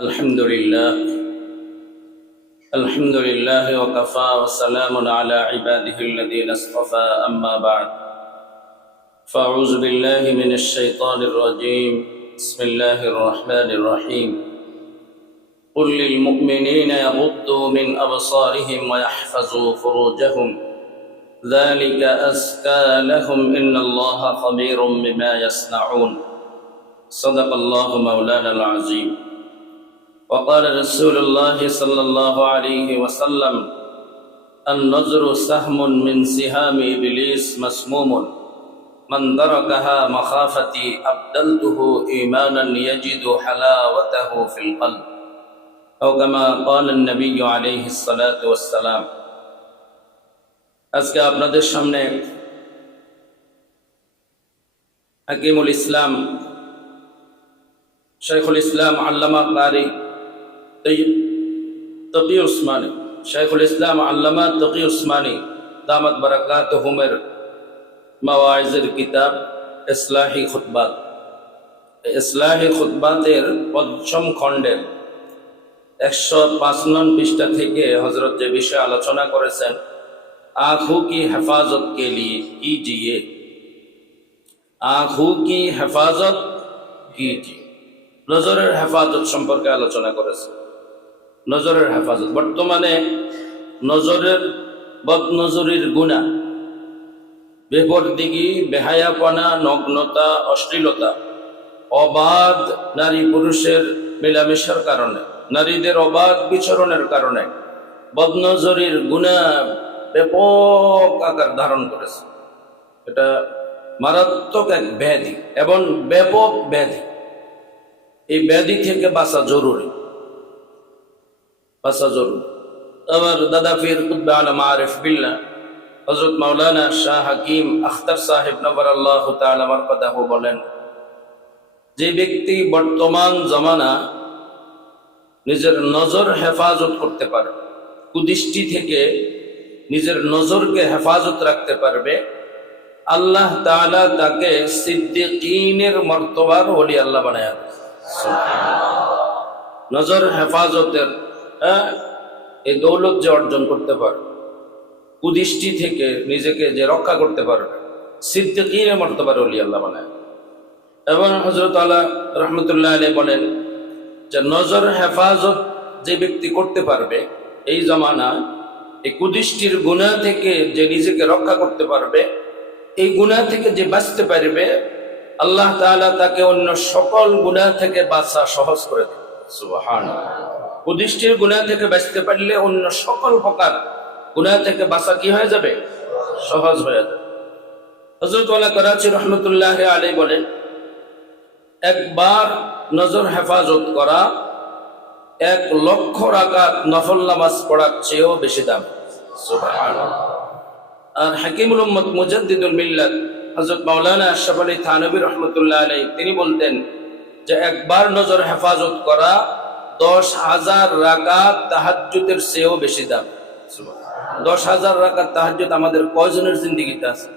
الحمد لله الحمد لله وكفى وسلام على عباده الذين اصطفى أما بعد فأعوذ بالله من الشيطان الرجيم بسم الله الرحمن الرحيم قل للمؤمنين يغضوا من أبصارهم ويحفظوا فروجهم ذلك أزكى لهم إن الله خبير بما يصنعون صدق الله مولانا العظيم وقال رسول الله صلى الله عليه وسلم النظر سهم من سهام إبليس مسموم من تركها مخافتي أبدلته إيمانا يجد حلاوته في القلب أو كما قال النبي عليه الصلاة والسلام আজকে আপনাদের সামনে হাকিমুল ইসলাম শাইখুল ইসলাম আল্লামা কারি তকি উসমানী শাইখুল ইসলাম আল্লামা তকি উসমানী দামাত বারাকাতুহুমের মাওয়াইজের কিতাব ইসলাহি খুতবাত। ইসলাহি খুতবাতের পঞ্চম খণ্ডের 105 নং পৃষ্ঠা থেকে হযরত যে বিষয়ে আলোচনা করেছেন आँखों की हिफाजत के लिए कीजिए, आँखों की हिफाजत कीजिए। नजरेर हेफाजत सम्पर्के आलोचना करेছে। नजरेर हेफाजत बर्तमाने नजरेर बदनजरिर गुनाह, बेपर्दिगी, बेहायापना, नग्नता, अश्लीलता, अबाध नारी पुरुषेर मेलामेशार कारणे, नारीदेर अबाध विचरণের কারণে बदनजरिर गुनाह ব্যাপক আকার ধারণ করেছে। এটা মারাত্মক এক ব্যাধি এবং ব্যাপক ব্যাধি। এই ব্যাধি থেকে বাঁচা জরুরি, বাঁচা জরুরি। আবার দাদা পীর কুতবে আলম আরিফ বিল্লাহ হযরত মাওলানা শাহ হাকিম আখতার সাহেব নবরাল্লাহু তাআলা মারকাদাহু বলেন, যে ব্যক্তি বর্তমান জামানা নিজের নজর হেফাজত করতে পারে, কুদৃষ্টি থেকে নিজের নজরকে হেফাজত রাখতে পারবে, আল্লাহ তাআলা তাকে সিদ্দিকীনের মর্তবার ওলি আল্লাহ বানায় দেন। নজর হেফাজতের এই দৌলত যে অর্জন করতে পারবে, কুদৃষ্টি থেকে নিজেকে যে রক্ষা করতে পারবে, সিদ্দিকীনের মর্তবার ওলি আল্লাহ বানায়। এবং হযরত আলা রাহমাতুল্লাহ আলাইহি বলেন যে নজর হেফাজত যে ব্যক্তি করতে পারবে এই জামানা, এই কুদৃষ্টির গুনাহ থেকে যে নিজেকে রক্ষা করতে পারবে, এই গুনাহ থেকে যে বাঁচতে পারবে, আল্লাহ তাআলা তাকে অন্য সকল গুনাহ থেকে বাঁচা সহজ করে দেন। সুবহানাল্লাহ। কুদৃষ্টির গুনাহ থেকে বাঁচতে পারলে অন্য সকল প্রকার গুনাহ থেকে বাঁচা কি হয়ে যাবে? সহজ হয়ে যাবে। হযরত ওয়ালা করাচি রহমাতুল্লাহ আলাইহি বলেন, একবার নজর হেফাজত করা 1 লক্ষ রাকাত নফল নামাজ পড়ার চেয়েও বেশি দাম। সুবহানাল্লাহ। আর হাকিমুল উম্মত মুজাদ্দিদুল মিল্লাত হযরত মাওলানা আশরাফ আলী থানভী রাহমাতুল্লাহ আলাইহি তিনি বলতেন যে একবার নজর হেফাজত করা 10,000 রাকাত তাহাজ্জুদের চেয়েও বেশি দাম। সুবহানাল্লাহ। 10,000 রাকাত তাহাজ্জুদ আমাদের কয়জনের জিন্দেগিতে আছে?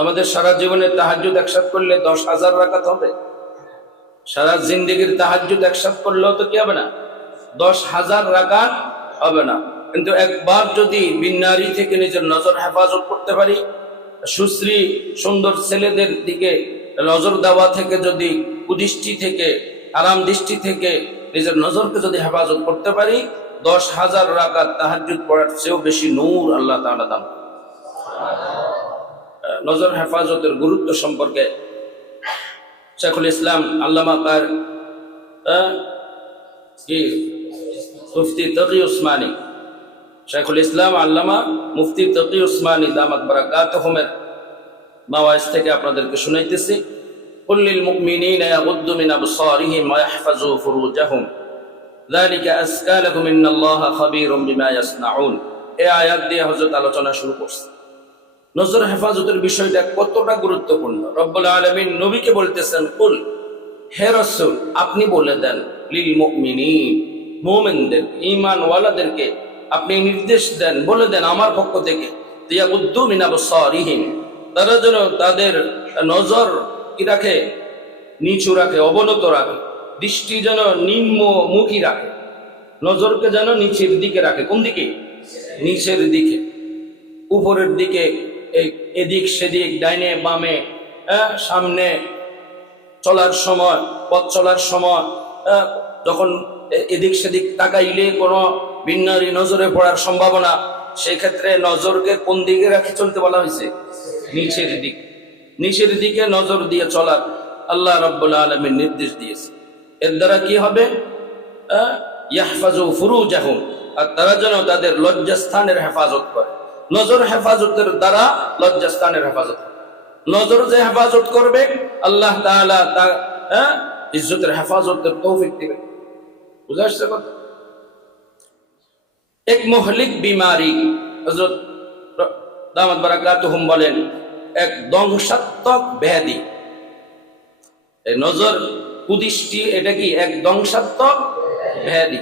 আমাদের সারা জীবনের তাহাজ্জুদ একসাথে করলে 10,000 রাকাত হবে? সারা জিন্দেগির তাহাজ্জুদ একসাথে করলেও তো কি হবে না? 10,000 রাকাত হবে না। কিন্তু একবার যদি বিনারী থেকে নিজের নজর হেফাজত করতে পারি, সুশ্রী সুন্দর ছেলেদের দিকে নজর দেওয়া থেকে, যদি কুদৃষ্টি থেকে, আরাম দৃষ্টি থেকে নিজের নজরকে যদি হেফাজত করতে পারি, 10,000 রাকাত তাহাজ্জুদ পড়ার চেয়েও বেশি নূর আল্লাহ তাআলা দান করেন। নজর হেফাজতের গুরুত্ব সম্পর্কে শাইখুল ইসলাম আল্লামা মুফতি তকি উসমানী, শাইখুল ইসলাম আল্লামা মুফতি তকি উসমানী দামাত বারাকাতুহুমের মাওয়াইজ থেকে আপনাদেরকে শুনাইতেছি। কুল লিল মুমিনিনা ইয়াগুদ্দু মিন আবসারিহিম ওয়া ইয়াহফাযু ফুরুজাহুম যালিকা আযকা লাহুম ইন্নাল্লাহা খাবীরুম বিমা ইয়াসনাউন। এই আয়াত দিয়ে হযরত আলোচনা শুরু করছে। নজর হেফাজতের বিষয়টা কতটা গুরুত্বপূর্ণ। রব্বুল আলামিন নবীকে বলতেছেন, কুল, হে রাসূল আপনি বলে দেন, লিল মুমিনিন, মুমিনদের, ঈমানওয়ালাদেরকে আপনি নির্দেশ দেন, বলে দেন আমার পক্ষ থেকে, ইয়াগুদ্দু মিন আবসারিহিম, তারা যেন তাদের নজর কি রাখে? নিচু রাখে, অবনত রাখে। দৃষ্টি যেন নিম্নমুখী রাখে, নজরকে যেন নিচের দিকে রাখে। কোন দিকে? নিচের দিকে। উপরের দিকে এদিক সেদিক, ডাইনে বামে, সামনে চলার সময়, পথ চলার সময় যখন এদিক সেদিক তাকাইলে কোনো বিন্নারি নজরে পড়ার সম্ভাবনা, সেক্ষেত্রে নজরকে কোন দিকে রাখে চলতে বলা হয়েছে? নিচের দিক। নিচের দিকে নজর দিয়ে চলার আল্লাহ রাব্বুল আলামিন নির্দেশ দিয়েছে। এর দ্বারা কি হবে? ইয়াহফাজু ফুরুজাহুম, আর তারা যেন তাদের লজ্জাস্থানের হেফাজত করে। নজর হেফাজতের দ্বারা লজ্জাস্থানের হেফাজত। নজর যে হেফাজত করবে, আল্লাহ তাআলা তা ইজ্জতের হেফাজতের তৌফিক দিবে। বুঝা আসছে কথা? এক মুহলিক বিমারি, হযরত দামাত বারাকাতুহুম বলেন, এক ধ্বংসাত্মক ব্যাধি। এই নজর কুদৃষ্টি, এটা কি এক ধ্বংসাত্মক ব্যাধি।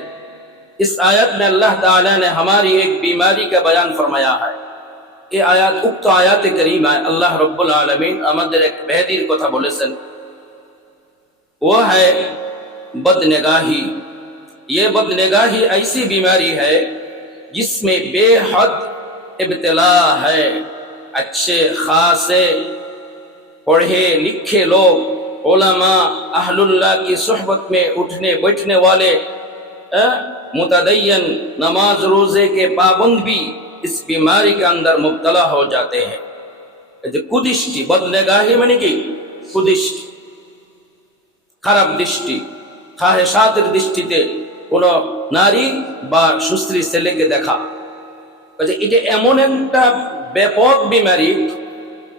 इस आयत में अल्लाह ताला ने हमारी एक बीमारी का बयान फरमाया है। ये आयत उक्त आयत करीमा अल्लाह रब्बुल आलमीन আমাদের এক ব্যাধির কথা বলেছেন, वो है बदनिगाही। ये बदनिगाही ऐसी बीमारी है जिसमें बेहद इब्तिला है। अच्छे खासे पढ़े लिखे लोग, उलमा, अहलुल्लाह की सोहबत में उठने बैठने वाले मुतदय्यन, नमाज रोजे के पाबंद भी इस बीमारी के अंदर मुब्तला हो जाते हैं। कुदृष्टि, बदनिगाही মানে কি? কুদৃষ্টি, খারাপ দৃষ্টি, খাহেসাতের দৃষ্টিতে কোন নারী বা সুশ্রী ছেলেকে দেখা। এটা এমন একটা ব্যাপক বিমারি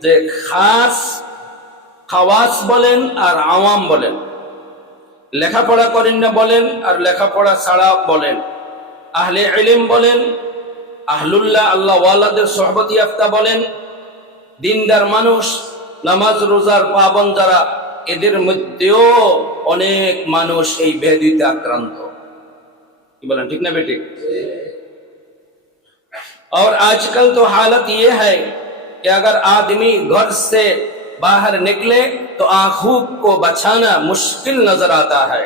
যে খাস খাওয়াস বলেন আর আওয়াম বলেন, লেখাপড়া করেন না বলেন আর লেখাপড়া ছাড়া বলেন, আহলে ইলম বলেন, আহলুল্লাহ আল্লাহ ওয়ালাদের সোহবতি আফতা বলেন, দিনদার মানুষ, নামাজ রোজার পাবন্দ যারা, এদের মধ্যেও অনেক মানুষ এই ব্যাধিতে আক্রান্ত। কি বলেন, ঠিক না বেটি? और आजकल तो हालत ये है कि अगर आदमी घर से बाहर निकले तो आंखों को बचाना मुश्किल नजर आता है।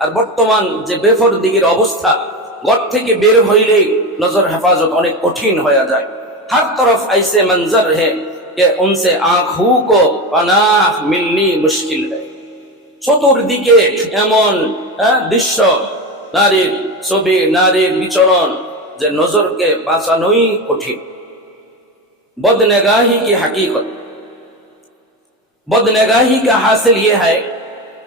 और बर्तमान যে বেফরদিগির অবস্থা, घर থেকে বের হইলেই नजर হেফাজত অনেক কঠিন হয়ে যায়। हर तरफ ऐसे मंजर है कि उनसे आंखों को पनाह मिलनी मुश्किल है। চতুর্দিকে এমন দৃশ্য, নারীর ছবি, নারীর বিচরণ, যে নজরকে বাঁচানোই কঠিন। बदनिगाही की हकीकत, बदनिगाही का हासिल ये है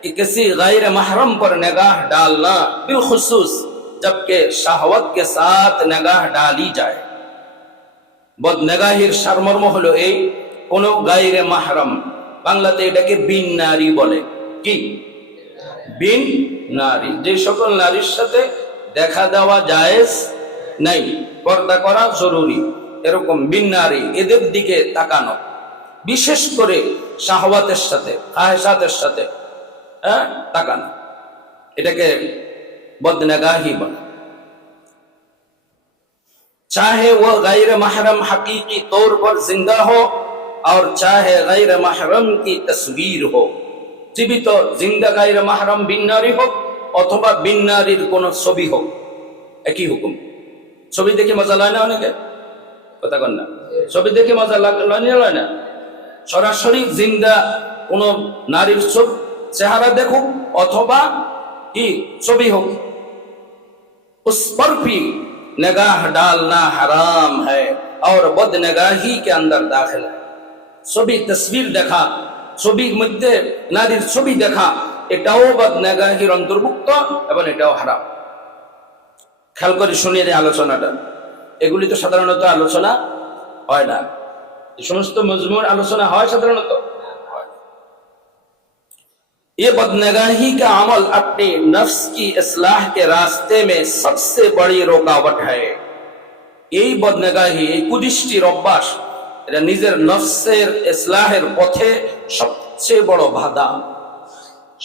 कि किसी गैर महरम पर निगाह डालना, बिलखुसूस जबकि शाहवत के साथ निगाह डाली जाए। बदनिगाहीर सारमर्म हलो এই, কোন গায়রে মাহরম, বাংলাতে এটাকে বিন নারী বলে। কি? বিন নারী, যে সকল নারীর সাথে দেখা দেওয়া জায়েজ নাই, পর্দা করা জরুরি, এরকম বিন নারী, এদের দিকে তাকানো, বিশেষ করে শাহওয়াতের সাথে, খাহেসাতের সাথে তাকানো, এটাকে बदनिगाही बने। चाहे वह गैर महरम हकीकी तौर पर जिंदा हो और चाहे गैर महरम की तस्वीर हो। জীবিত জিন্দা গায়রে মাহরাম বিন নারী হোক অথবা বিন নারীর কোন ছবি হোক, একই হুকুম। ছবি দেখে মজা লয় না অনেকে? কথা কন না? ছবি দেখে মজা লয় না? সরাসরি জিন্দা কোন নারীর চেহারা দেখুক অথবা কি ছবি হোক, उस पर भी निगाह डालना हराम है और बदनिगाही के अंदर दाखिल है। ছবি, তসবির দেখা, ছবির মধ্যে নারীর ছবি দেখা, এটাও বদনিগাহির অন্তর্ভুক্ত এবং এটাও হারাম। খেয়াল করে শুনিয়ে এই আলোচনাটা, এগুলি তো সাধারণত আলোচনা হয় না, এই সমস্ত মজমুর আলোচনা হয় সাধারণত। ये बदनिगाही का अमल अपने नफ्स की इस्लाह के रास्ते में सबसे बड़ी रुकावट है। এই বদনিগাহি, এই কুদৃষ্টির অভ্যাস, এটা নিজের নফসের ইসলাহের পথে সবচেয়ে বড় বাধা,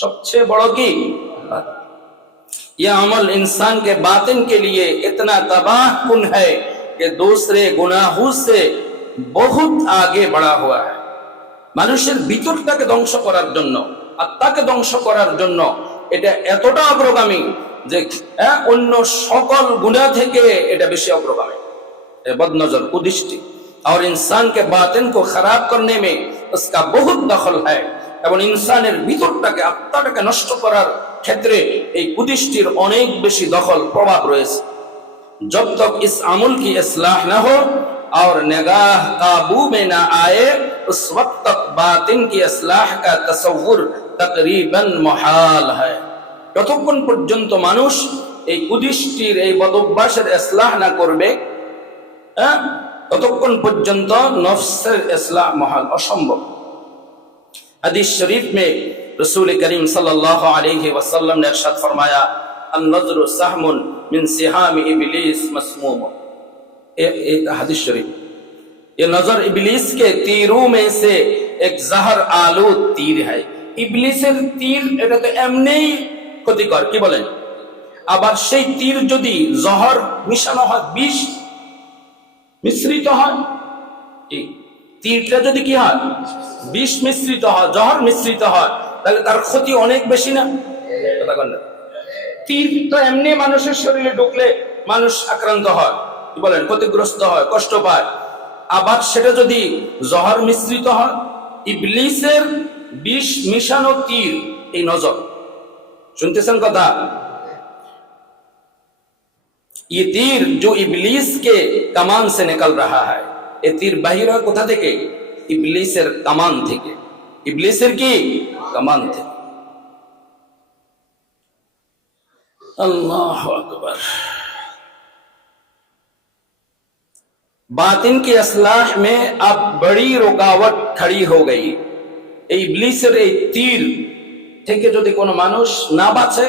সবচেয়ে বড় কি বাধা। ये अमल इंसान के बातिन के लिए इतना तबाह कुन है कि दूसरे गुनाहों से बहुत आगे बढ़ा हुआ है। মানুষের ভিতরটাকে ধ্বংস করার জন্য, আত্মাকে ধ্বংস করার জন্য এটা এতটা অগ্রগামী যে অন্য সকল গুনাহ থেকে এটা বেশি অগ্রগামী। बदनजर कुदृष्टि और इंसान के बातिन को खराब करने में उसका बहुत दखल है এবং ইনসানের ভিতরটাকে আত্মাটাকে নষ্ট করার ক্ষেত্রে এই কুদৃষ্টির অনেক বেশি দখল প্রভাব রয়েছে। जब तक इस अमल की इस्लाह न हो और निगाह काबू में न आए उस वक्त तक बातिन की इस्लाह का तसव्वुर तकरीबन मुहाल है। যতক্ষণ পর্যন্ত মানুষ এই কুদৃষ্টির এই বদঅভ্যাসের ইসলাহ না করবে ততক্ষণ পর্যন্ত নফসের ইসলাহ মহাল অসম্ভব। হাদিস শরীফ में रसूल करीम सल्लल्लाहु अलैहि वसल्लम ने इरशाद फरमाया अन-नज़रु सहमुन मिन सिहाम इब्लीस मस्मूम। ये हदीस शरीफ, ये नजर इब्लीस के तीरों में से एक जहर आलूद तीर है। ইবলিসের তীর এটা তো এমনিই ক্ষতিকর, কি বলেন? আবার সেই তীর যদি জহর মিশানো হয়, বিষ মিশ্রিত হয়, তীরটা যদি কি হয় বিষ মিশ্রিত হয়, জহর মিশ্রিত হয়, তাহলে তার ক্ষতি অনেক বেশি না? কথা বলেন। তীর তো এমনি মানুষের শরীরে ঢুকলে মানুষ আক্রান্ত হয়, কি বলেন, ক্ষতিগ্রস্ত হয়, কষ্ট পায়। আবার সেটা যদি জহর মিশ্রিত হয়, ইবলিসের বিষ মিশানো তীর এই নজর, শুনতেছেন কথা? ये तीर जो इबलीस के कमान से निकल रहा है, ये तीर बाहिर হয় কোথা থেকে? ইবলিসের কামান থেকে, ইবলিসের কি কামান থেকে। अल्लाह अकबर। बातिन की इस्लाह में अब बड़ी रुकावट खड़ी हो गई। এই ইবলিসের এই তীর থেকে যদি কোনো মানুষ না বাঁচে,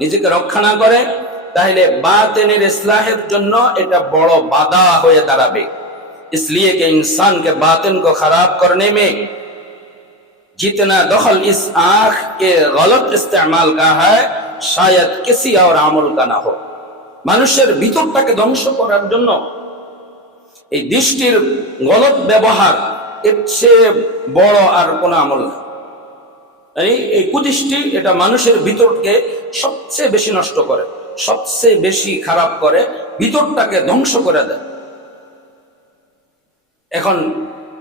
নিজেকে রক্ষা না করে, তাহলে बातिनेर इस्लाहेर জন্য এটা বড় বাধা হয়ে দাঁড়াবে। इसलिए कि इंसान के बातिन को खराब करने में जितना दखल इस आंख के गलत इस्तेमाल का है शायद किसी और আমল का ना हो। মানুষের ভিতরটাকে ধ্বংস করার জন্য এই দৃষ্টির গলত ব্যবহার এর চেয়ে বড় আর কোন আমল না। এই কুদৃষ্টি এটা মানুষের ভিতরকে সবচেয়ে বেশি নষ্ট করে, সবচেয়ে বেশি খারাপ করে, ভিতরটাকে ধ্বংস করে দেয়। এখন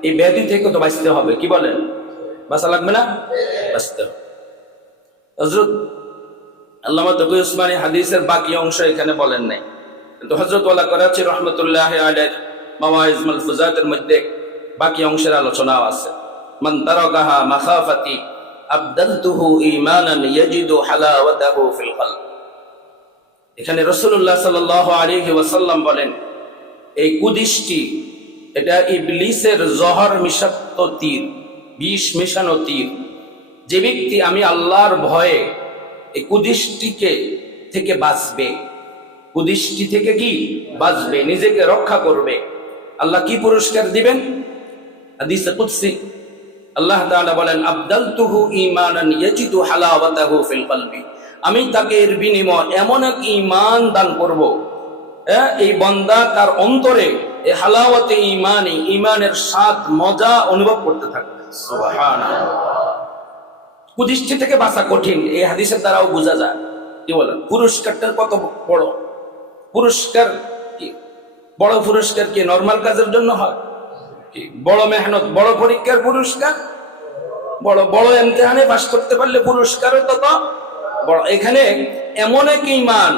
এই ব্যাধি থেকে তো বাঁচতে হবে, কি বলেন? বাঁচা লাগবে না? বাঁচতে হবে। হযরত আল্লামা তকি উসমানী হাদিসের বাকি অংশ এখানে বলেন নাই, কিন্তু হযরত ওয়ালা করাচি রহমাতুল্লাহ আলাইহি মাওয়াইজ মালফুজাতের মধ্যে বাকি অংশের আলোচনাও আছে। মান তারাকাহা মাখাফাতি আবদালতুহু ঈমানান ইয়াজিদু হালাওয়াতাহু ফিল কলব। এখানে রাসূলুল্লাহ সাল্লাল্লাহু আলাইহি ওয়াসাল্লাম বলেন, এই কুদৃষ্টি এটা ইবলিসের জহর মিশাক্ত তীর, বিষ মেশানো তীর। যে ব্যক্তি আমি আল্লাহর ভয়ে এই কুদৃষ্টিকে থেকে বাঁচবে, কুদৃষ্টি থেকে কি বাঁচবে, নিজেকে রক্ষা করবে, আল্লাহ কি পুরস্কার দিবেন? হাদিসে কুদসি আল্লাহ তাআলা বলেন, আবদালতুহু ঈমানান ইয়াজিদু হালাওয়াতাহু ফিল কলবি। আমি তাকে এর বিনিময় এমন এক ঈমান দান করব, এই বান্দা তার অন্তরে এই হালাওয়াতে ঈমানি, ঈমানের স্বাদ মজা অনুভব করতে থাকবে। সুবহানাল্লাহ। কুদৃষ্টি থেকে বাঁচা কঠিন, এই হাদিসের দ্বারাও বোঝা যায়। কি বলেন? পুরস্কারটা কত বড় পুরস্কার! কি বড় পুরস্কার কি নরমাল কাজের জন্য হয়? কি বড় মেহনত, বড় পরীক্ষার পুরস্কার, বড় বড় ইমতিহানে পাস করতে পারলে পুরস্কারও তত বড়। এখানে এমন এক ঈমান,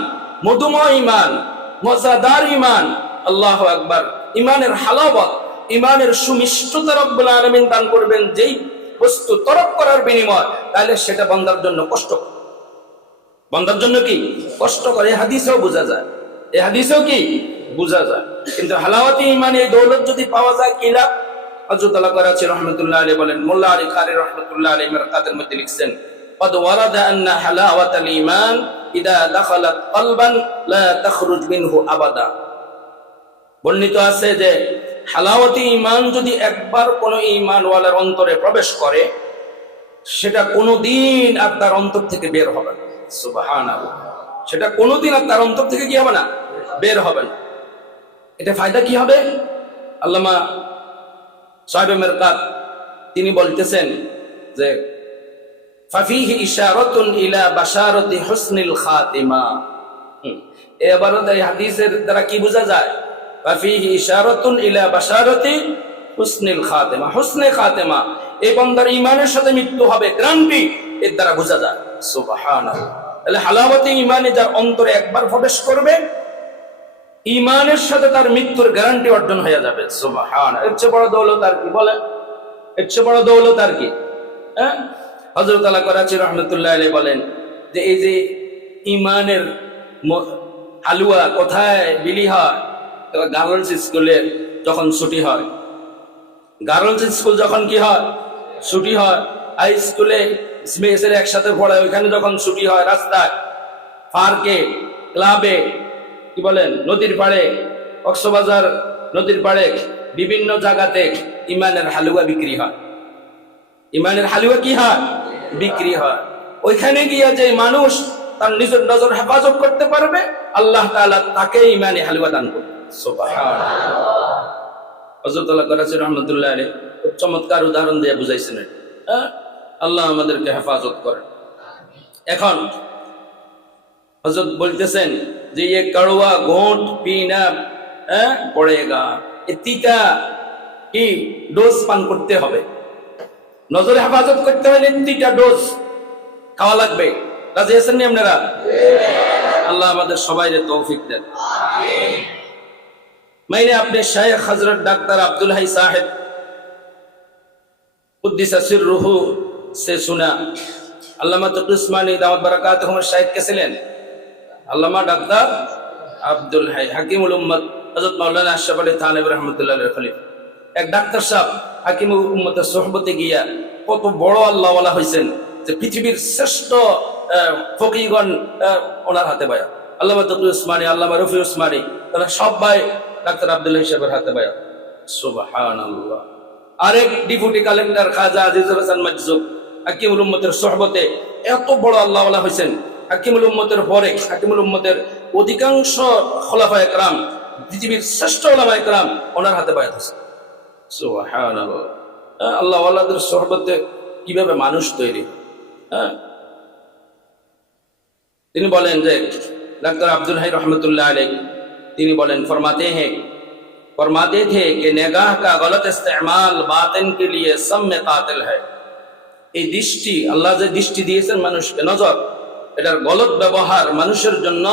মধুময় ঈমান, মজাদার ঈমান, আল্লাহু আকবার, ঈমানের হালাওয়াত, ঈমানের সুমিষ্টতা রব্বুল আলামিন দান করবেন যেই বস্তু তরক করার বিনিময়, তাহলে সেটা বান্দার জন্য কষ্ট, বান্দার জন্য কি কষ্ট করে। এই হাদিসেও বোঝা যায়, এই হাদিসেও কি বোঝা যায়। কিন্তু হালাওয়াতে ঈমান, এই দৌলত যদি পাওয়া যায় কি লাভ? হযরত আলা করাচি রাহমাতুল্লাহ আলাইহি বলেন, মোল্লা আলী কারি রাহমাতুল্লাহ আলাইহি মিরকাতের মধ্যে লিখছেন, قد ورد أن حلاوة الإيمان إذا دخلت قلبا لا تخرج منه أبدا। বর্ণিত আছে যে হালাওয়াতে ঈমান যদি একবার কোন ঈমানওয়ালার অন্তরে প্রবেশ করে, সেটা কোনোদিন আর তার অন্তর থেকে বের হবে না। সুবহানাল্লাহ। সেটা কোনোদিন আর তার অন্তর থেকে কি হবে না? বের হবে না। এটা ফায়দা কি হবে? আল্লামা সাহেব মিরকাত তিনি বলতেছেন যে ফাফিহি ইশারাতুন ইলা বাশারাতি হুসনিল খাতিমা। এবার এই হাদিসের দ্বারা কি বোঝা যায়? ফাফিহি ইশারাতুন ইলা বাশারাতি হুসনিল খাতিমা, হুসনে খাতিমা, এই বান্দার ঈমানের সাথে মৃত্যু হবে, গ্যারান্টি, এর দ্বারা বোঝা যায়। সুবহানাল্লাহ। তাহলে হালাওয়াতে ঈমানে যার অন্তরে একবার প্রবেশ করবে, ঈমানের সাথে তার মৃত্যুর গ্যারান্টি অর্জন হয়ে যাবে। সুবহানাল্লাহ। এর চেয়ে বড় দৌলত আর কি বলে? এর চেয়ে বড় দৌলত আর কি? হ্যাঁ, হযরত আলা করাচি রহমতুল্লাহ আলাইহি বলেন যে এই যে ঈমানের হালুয়া কোথায় বিলি হয়? গার্লস স্কুলে যখন ছুটি হয়, গার্লস স্কুল যখন কি হয়? ছুটি হয়। হাই স্কুলে মেয়েদের একসাথে পড়ায়, ওইখানে যখন ছুটি হয়, রাস্তায়, পার্কে, ক্লাবে, কি বলেন, নদীর পাড়ে, কক্সবাজার নদীর পাড়ে, বিভিন্ন জায়গাতে ঈমানের হালুয়া বিক্রি হয়। ঈমানের হালুয়া কি হয়? বিক্রি হয়। ওইখানে গিয়ে যে মানুষ তার নিজের নজর হেফাজত করতে পারবে, আল্লাহ তাআলা তাকে ঈমানে হালুয়া দান করবে। সুবহানাল্লাহ। হযরত আল্লাহ করাচি রহমতুল্লাহ আলাইহি চমৎকার উদাহরণ দিয়ে বুঝাইছেন। আল্লাহ আমাদেরকে হেফাজত করেন। এখন হযরত বলতেছেন যে ये कड़वा घोंट पीना पड़ेगा, ये तीता কি ডোজ পান করতে হবে। নজর হেফাজত করতে হলে 3টা ডোজ খাওয়া লাগবে। রাজি আছেন নি আপনারা? আল্লাহ আমাদের সবাইকে তৌফিক দেন। আমিন। मैंने अपने शेख हजरत डॉक्टर अब्दुल हई साहिब कुद्दिसा सिर्रुहु से सुना। अल्लामा तकी उस्मानी दावत बरकातुहुम शायद के ছিলেন আল্লামা ডাক্তার আব্দুল হাই হাকিমুল উম্মত হযরত মাওলানা আশরাফ আলী থানভী রাহমাতুল্লাহ আলাইহি খলিফা। এক ডাক্তার সাহেব হাকিমুল উম্মতের সোহবতে গিয়া কত বড় আল্লাহ ওয়ালা হইছেন যে পৃথিবীর শ্রেষ্ঠ ফকিহগণ ওনার হাতে বায়া। আল্লামা তকি উসমানী, আল্লামা রফি উসমানী, তারা সবাই ডাক্তার আব্দুল্লাহ সাহেবের হাতে বায়া। সুবহানাল্লাহ। আরেক ডেপুটি কালেক্টর খাজা আজিজুল হাসান মাজজুব হাকিমুল উম্মতের সোহবতে এত বড় আল্লাহ ওয়ালা হইছেন। হাকিমুল উম্মতের পরে হাকিমুল উম্মতের অধিকাংশ খোলাফায়ে কেরাম, পৃথিবীর শ্রেষ্ঠ উলামায়ে কেরাম ওনার হাতে বায়াত হয়েছে। সুবহানাল্লাহ। আল্লাহ ওয়ালাদের সোহবতে কিভাবে মানুষ তৈরি। তিনি বলেন যে डॉक्टर अब्दुल हई रहमतुल्लाह अलैह তিনি বলেন फरमाते थे कि निगाह का गलत इस्तेमाल बातिन के लिए सब में कातिल है। এই দৃষ্টি, আল্লাহ যে দৃষ্টি দিয়েছেন মানুষকে, নজর, এটার গলত ব্যবহার মানুষের জন্য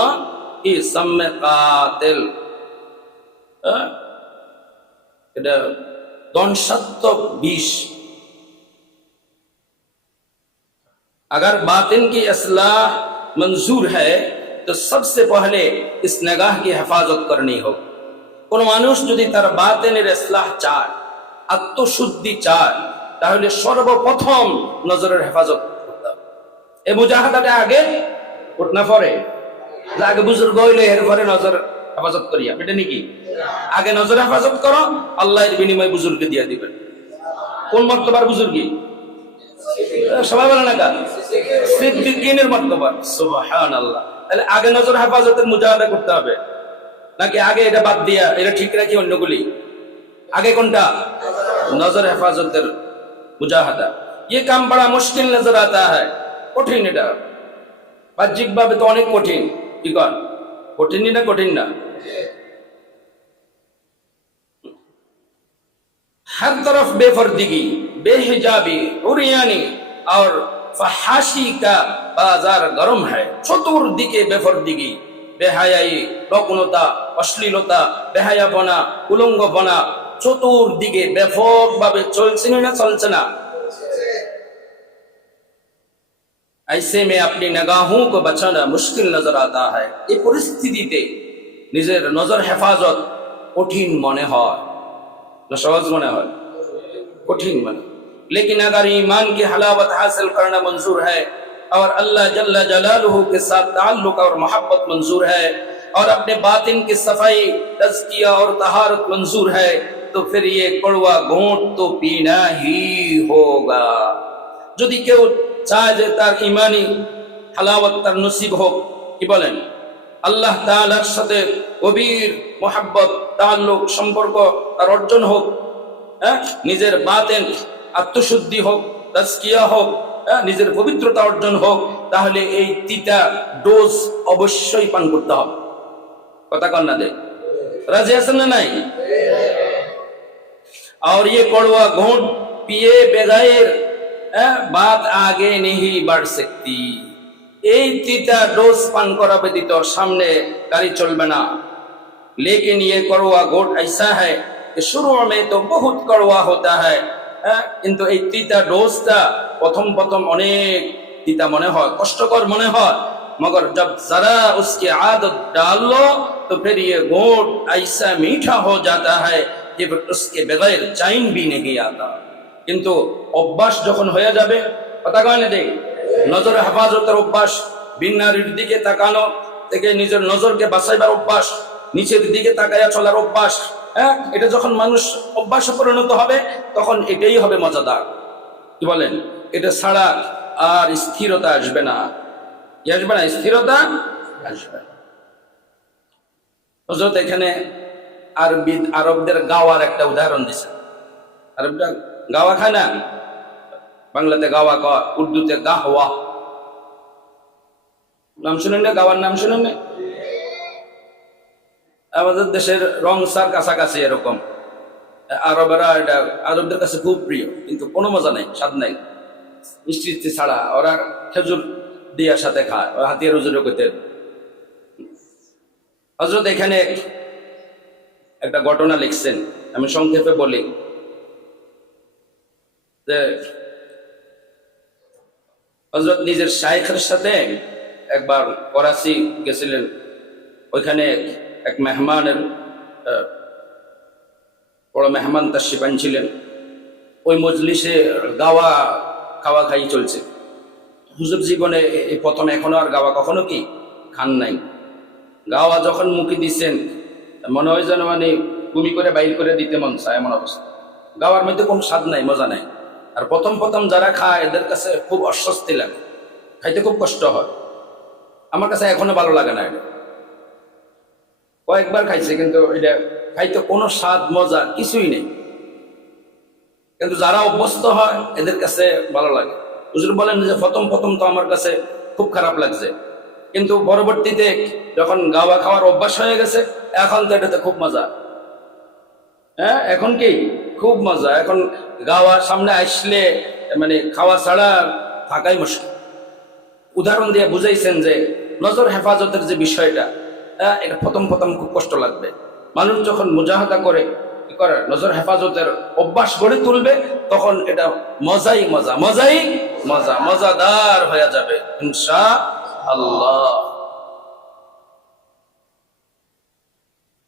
কি সাম্মে কাতিল, এটা ধ্বংসাত্মক বিষ। अगर बातिन की इस्लाह मंजूर है तो सबसे पहले इस निगाह की हिफाजत करनी हो। কোন মানুষ যদি তার বাতিনের ইসলাহ চায়, আত্মশুদ্ধি চায়, তাহলে সর্বপ্রথম নজরের হেফাজত করতে হবে। এই মুজাহাদাটা আগে উঠনা পরে, আগে বুজুর্গ হইলে এরপরে নজর হেফাজত করিয়া, এটা নাকি? আগে নজর হেফাজত করো, আল্লাহর বিনিময়ে বুজুর্গে দিয়ে দিবেন। কোন মর্তবার বুজুর্গি? সবাই বলে না কা? সিদ্দিকিনের মর্তবা। সুবহানাল্লাহ। তাহলে আগে নজর হেফাজতের মুজাহাদা করতে হবে, নাকি আগে এটা বাদ দিয়া এটা ঠিক রাখি অন্যগুলি? আগে কোনটা? নজর হেফাজতের মুজাহাদা। ये काम बड़ा मुश्किल नजर आता है। কঠিন এটা, বাহ্যিক ভাবে তো অনেক কঠিন। কি কর? কঠিনই না? কঠিন না? हर तरफ बेफर्दगी, बेहिजाबी, उरियानी और फहाशी का बाजार गरम है। চতুর্দিকে বেফর্দিগি, বেহায়াই, নগ্নতা, অশ্লীলতা, বেহায়াপনা, উলঙ্গপনা চতুর্দিকে ব্যাপকভাবে চলছে না? চলছে না? ऐसे में अपनी निगाहों को बचाना मुश्किल नजर आता है। এই পরিস্থিতিতে নিজের নজর হেফাজত কঠিন মনে হয় না সহজ মনে হয়? কঠিন মনে। लेकिन अगर ईमान की हलावत हासिल करना मंजूर है और अल्लाह जल्ला जलालुहु के साथ ताल्लुक और मोहब्बत मंजूर है और अपने बातिन की सफाई, तज़किया और तहारत मंजूर है, तो फिर ये कड़वा घोंट तो पीना ही होगा। যদি কেউ চায় যে তার ইমানি হালাওয়াত তার নসিব হোক, কি বলেন, আল্লাহ তাআলার সাথে গভীর মোহাব্বত, তাআল্লুক, সম্পর্ক তার অর্জন হোক, নিজের বাতিন আত্মশুদ্ধি হোক, তাজকিয়া হোক, নিজের পবিত্রতা অর্জন হোক, তাহলে এই তিতা ডোজ অবশ্যই পান করতে হবে। কথা কন্যা দে, রাজি আছেন না নাই? और ये कड़वा घूंट पिए बगैर बात आगे नहीं बढ़ सकती। এই তিতা ডোজ পান করা ব্যতীত সামনে গাড়ি চলবে না। लेकिन ये कड़वा घूंट ऐसा है कि शुरू में तो बहुत कड़वा होता है, কিন্তু এই তিতা ডোজটা প্রথম প্রথম অনেক তিতা মনে হয়, কষ্টকর মনে হয়, मगर जब जरा उसकी आदत डाल लो तो फिर ये घूंट ऐसा मीठा हो जाता है कि फिर उसके बगैर चैन भी नहीं आता। কিন্তু অভ্যাস যখন হয়ে যাবে, কথা কয় না দেখ, নজর হেফাজতের অভ্যাস, বিন্নারির দিকে তাকানো থেকে নিজের নজরকে বাঁচাইবার অভ্যাস, নিচের দিকে তাকাইয়া চলার অভ্যাস, এটা যখন মানুষ অভ্যাসে পরিণত হবে তখন এটাই হবে মজাদার। কি বলেন? এটা ছাড়া আর স্থিরতা আসবে না। কি আসবে না? স্থিরতা আসবে না। হযরত এখানে আরবদের গাওয়ার একটা উদাহরণ দিয়েছে। আরবরা গাওয়া খায় না, বাংলাতে গাওয়া কয়, উর্দুতে গাহওয়া। নাম শুনেন না? গাওয়ার নাম শুনেন না? আমাদের দেশের রংসার কাছাকাছি এরকম। আরবেরা এটা আরবদের কাছে খুব প্রিয়, কিন্তু কোনো মজা নেই, স্বাদ নাই, মিষ্টি ছাড়া। ওরা খেজুর দিয়ার সাথে খায়, হাতিয়ার উজুরে করতে। হযরত এখানে একটা ঘটনা লিখছেন, আমি সংক্ষেপে বলি যে হযরত নিজের শাইখের সাথে একবার করাচি গেছিলেন। ওইখানে এক মেহমানের বড় মেহমান তাশরিফ আনছিলেন। ওই মজলিসে গাওয়া খাওয়া খাই চলছে। হুজুর জীবনে এই প্রথম, এখনো আর গাওয়া কখনো কি খান নাই। গাওয়া যখন মুখে দিচ্ছেন মনে হয় যেন মানে বমি করে বাইর করে দিতে মন চায়, এমন অবস্থা। গাওয়ার মধ্যে কোনো স্বাদ নাই, মজা নাই। আর প্রথম প্রথম যারা খায় এদের কাছে খুব অস্বস্তি লাগে, খাইতে খুব কষ্ট হয়। আমার কাছে এখনো ভালো লাগে না। এটা কয়েকবার খাইছে, কিন্তু এটা খাইতে কোনো স্বাদ মজা কিছুই নেই। কিন্তু যারা অভ্যস্ত হয় এদের কাছে ভালো লাগে। হুজুর বলেন যে প্রথম প্রথম তো আমার কাছে খুব খারাপ লাগছে, কিন্তু পরবর্তীতে যখন গাওয়া খাওয়ার অভ্যাস হয়ে গেছে এখন তো এটাতে খুব মজা। এখন কি খুব মজা। এখন গাওয়া সামনে আসলে মানে খাওয়া ছাড়া থাকাই মুশকিল। উদাহরণ দিয়ে বুঝাইছেন যে নজর হেফাজতের যে বিষয়টা, এটা প্রথম প্রথম খুব কষ্ট লাগবে। মানুষ যখন মুজাহাদা করে, কি করে, নজর হেফাজতের অভ্যাস গড়ে তুলবে, তখন এটা মজাই মজা, মজাই মজা, মজাদার হয়ে যাবে ইনশাআল্লাহ।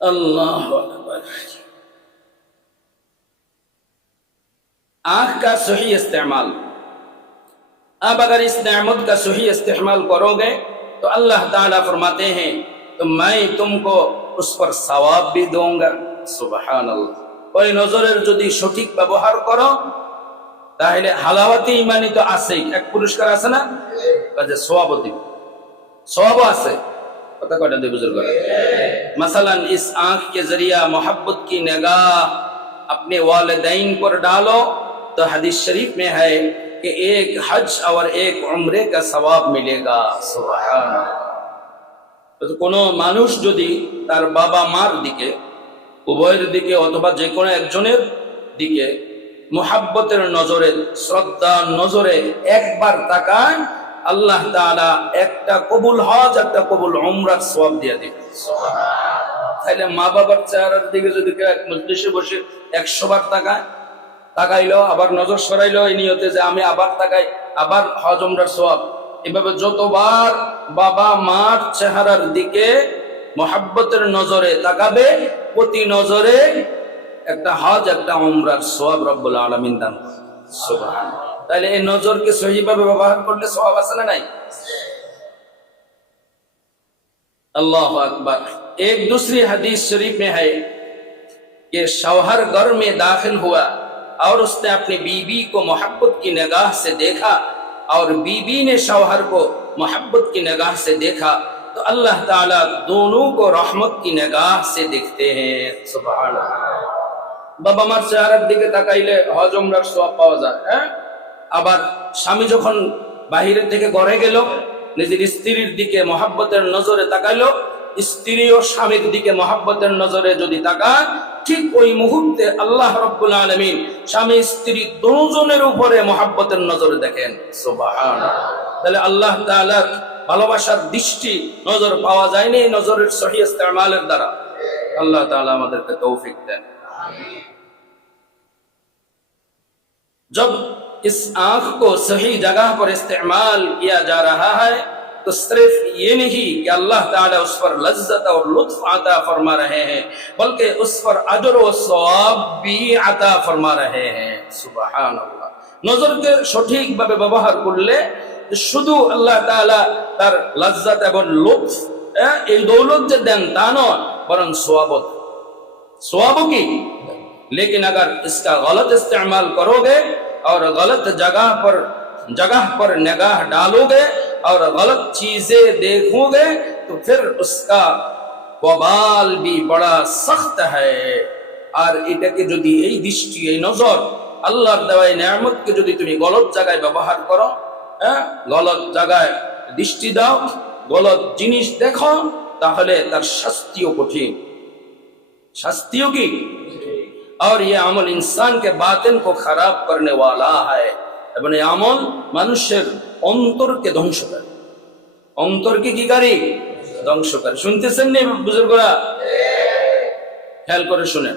अल्लाहु अकबर। आँख का सही इस्तेमाल, अब अगर इस नेमत का सही इस्तेमाल करोगे तो अल्लाह ताला फरमाते हैं तो मैं तुमको उस पर सवाब भी दूंगा। सुभान अल्लाह। ওই নজরের যদি সঠিক ব্যবহার করো তাহলে হালাওয়াতে ইমানি তো আছেই, এক পুরস্কার আছে না, কাজে সওয়াবও দিবে, সওয়াবও আছে। पता कौन है बुजुर्ग? मसलन इस आंख के जरिया मोहब्बत की निगाह अपने वालिदैन पर डालो तो हदीस शरीफ में है कि एक हज और एक उम्रे का सवाब मिलेगा। सुभान अल्लाह। तो कोनो मानुष यदि तार बाबा मार दिके, उभयर दिके अथवा जे कोनो एकजनेर दिके मोहब्बतेर नजरे, श्रद्धार नजरे एकबार ताकाय, আল্লাহ তাআলা একটা কবুল হজ, একটা কবুল উমরার সওয়াব দিয়ে দিবেন। তাহলে মা বাবার চেহারার দিকে যদি কেউ এক মজলিসে বসে 100 বার তাকাইলো, আবার নজর সরাইলো এই নিয়তে যে আমি আবার তাকাই, আবার হজ উমরার সওয়াব, এভাবে যতবার বাবা মার চেহারার দিকে মোহাব্বতের নজরে তাকাবে, প্রতি নজরে একটা হজ, একটা উমরার সওয়াব রব্বুল আলামিন দান করেন। সুবহানাল্লাহ। তাহলে এই নজরকে সহিভাবে ব্যবহার করলে সওয়াব আছে না নাই? अल्लाह अकबर। एक दूसरी हदीस शरीफ में है कि शौहर घर में दाखिल हुआ और उसने अपनी बीवी को मोहब्बत की निगाह से देखा और बीवी ने शौहर को मोहब्बत की निगाह से देखा तो अल्लाह ताला दोनों को रहमत की निगाह से देखते हैं। सुभान अल्लाह। बाबा मार চেহারার দিকে তাকাইলে হজ উমরার সওয়াব পাওয়া যায়। আবার স্বামী যখন বাহিরের থেকে ঘরে গেল, নিজের স্ত্রীর দিকে মহাব্বতের নজরে তাকাইলো, স্ত্রীও স্বামীর দিকে মহাব্বতের নজরে যদি তাকায়, ঠিক ওই মুহূর্তে আল্লাহ রাব্বুল আলামিন স্বামী স্ত্রী দুজনের উপরে মহাব্বতের নজরে দেখেন। সুবহানাল্লাহ। তাহলে আল্লাহ তাআলার ভালোবাসার দৃষ্টি নজর পাওয়া যায়নি নজরের সহি ইস্তেমালের দ্বারা। আল্লাহ ताला আমাদেরকে तौफीक दें। जब इस आंख को सही जगह पर इस्तेमाल किया जा रहा है तो सिर्फ ये नहीं कि अल्लाह ताला उस पर लज्जत और लुत्फ अता फरमा रहे हैं, बल्कि उस पर अजर व सवाब भी अता फरमा रहे हैं। सुभान अल्लाह। नजर के सठीक भाবে ব্যবহার করলে শুধু আল্লাহ ताला তার লজ্জত এবং লুৎফ এই दौलत যে দেন তা নয়, बरन सवाब की। लेकिन अगर इसका गलत इस्तेमाल करोगे और गलत जगह पर निगाह डालोगे और गलत चीजें देखोगे तो फिर उसका वबाल भी बड़ा सख्त है। और এটাকে যদি এই দৃষ্টি এই নজর আল্লাহর দেওয়া নিয়ামতকে যদি তুমি গলত জায়গায় ব্যবহার করো, গলত জায়গায় দৃষ্টি দাও, গলত জিনিস দেখো, ताहले तार शास्तियों कठिन, शास्तियों की। और ये अमल इंसान के बातिन को खराब करने वाला है। এবং এই আমল মানুষের অন্তরকে ধ্বংস করে, অন্তরকে কি করে? ধ্বংস করে। শুনতেছেন না বুজুর্গরা? খেয়াল করে শুনেন।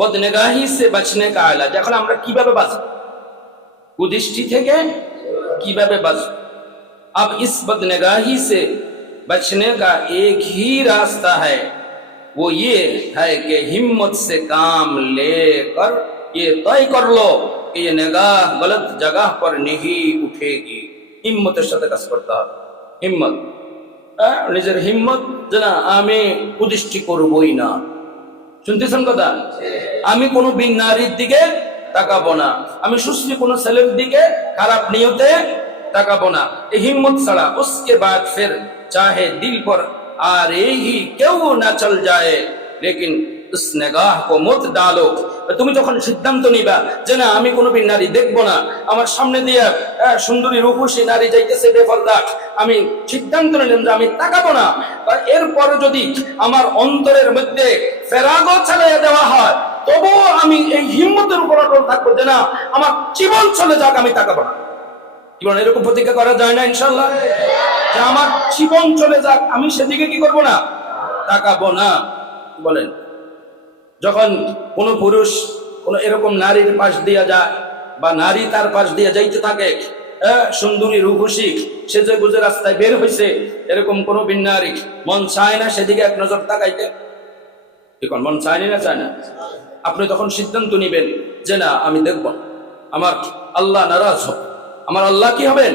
বদনেগাহি সে বাঁচনে কা ইলাজ। এখন আমরা কিভাবে বাঁচব? কুদৃষ্টি থেকে কিভাবে বাঁচব? अब इस बदनेगाही से बचने का एक ही रास्ता है, वो ये है कि हिम्मत से काम लेकर ये तय कर लो कि ये निगाह गलत जगह पर नहीं उठेगी। हिम्मतेर साथे काज करते হবে। हिम्मत, নিজের হিম্মত যে না আমি কুদৃষ্টি করবই না। শুনতেছেন কথা? আমি কোনো বিন নারীর দিকে তাকাবো না, আমি সুশ্রী কোনো ছেলের দিকে খারাপ নিয়তে তাকাবো না। এই হিম্মত ছাড়া उसके बाद फिर चाहे दिल पर आ रही ही क्यों ना चल जाए, लेकिन उस निगाह को मत डालो। তুমি যখন সিদ্ধান্ত নিবা যে না আমি কোনো নারী দেখবো না, আমার সামনে দিয়ে সুন্দরী রূপসী নারী যাইতেছে বেপরদা, আমি সিদ্ধান্ত নিলাম যে আমি তাকাবো না, এরপরে যদি আমার অন্তরের মধ্যে ফেরাগো চালিয়ে দেওয়া হয়, তবুও আমি এই হিম্মতের উপর অটল থাকবো যে না আমার জীবন চলে যাক আমি তাকাবো না। জীবন এরকম প্রতিজ্ঞা করা যায় না ইনশাআল্লাহ? যে আমার জীবন চলে যাক আমি সেদিকে কি করব না? তাকাবো না। বলেন, যখন কোন পুরুষ কোন এরকম নারীর পাশ দিয়ে যায় বা নারী তার পাশ দিয়ে যাইতে থাকে, সুন্দরী রূপসী সেজে গুজে রাস্তায় বের হইছে, এরকম কোন বিন্নারী মন চায় না সেদিকে এক নজর তাকাইতে? এখন মন চায় না, চায় না? আপনি তখন সিদ্ধান্ত নিবেন যে না আমি দেখব, আমার আল্লাহ নারাজ হবে, আমার আল্লাহ কি হবেন?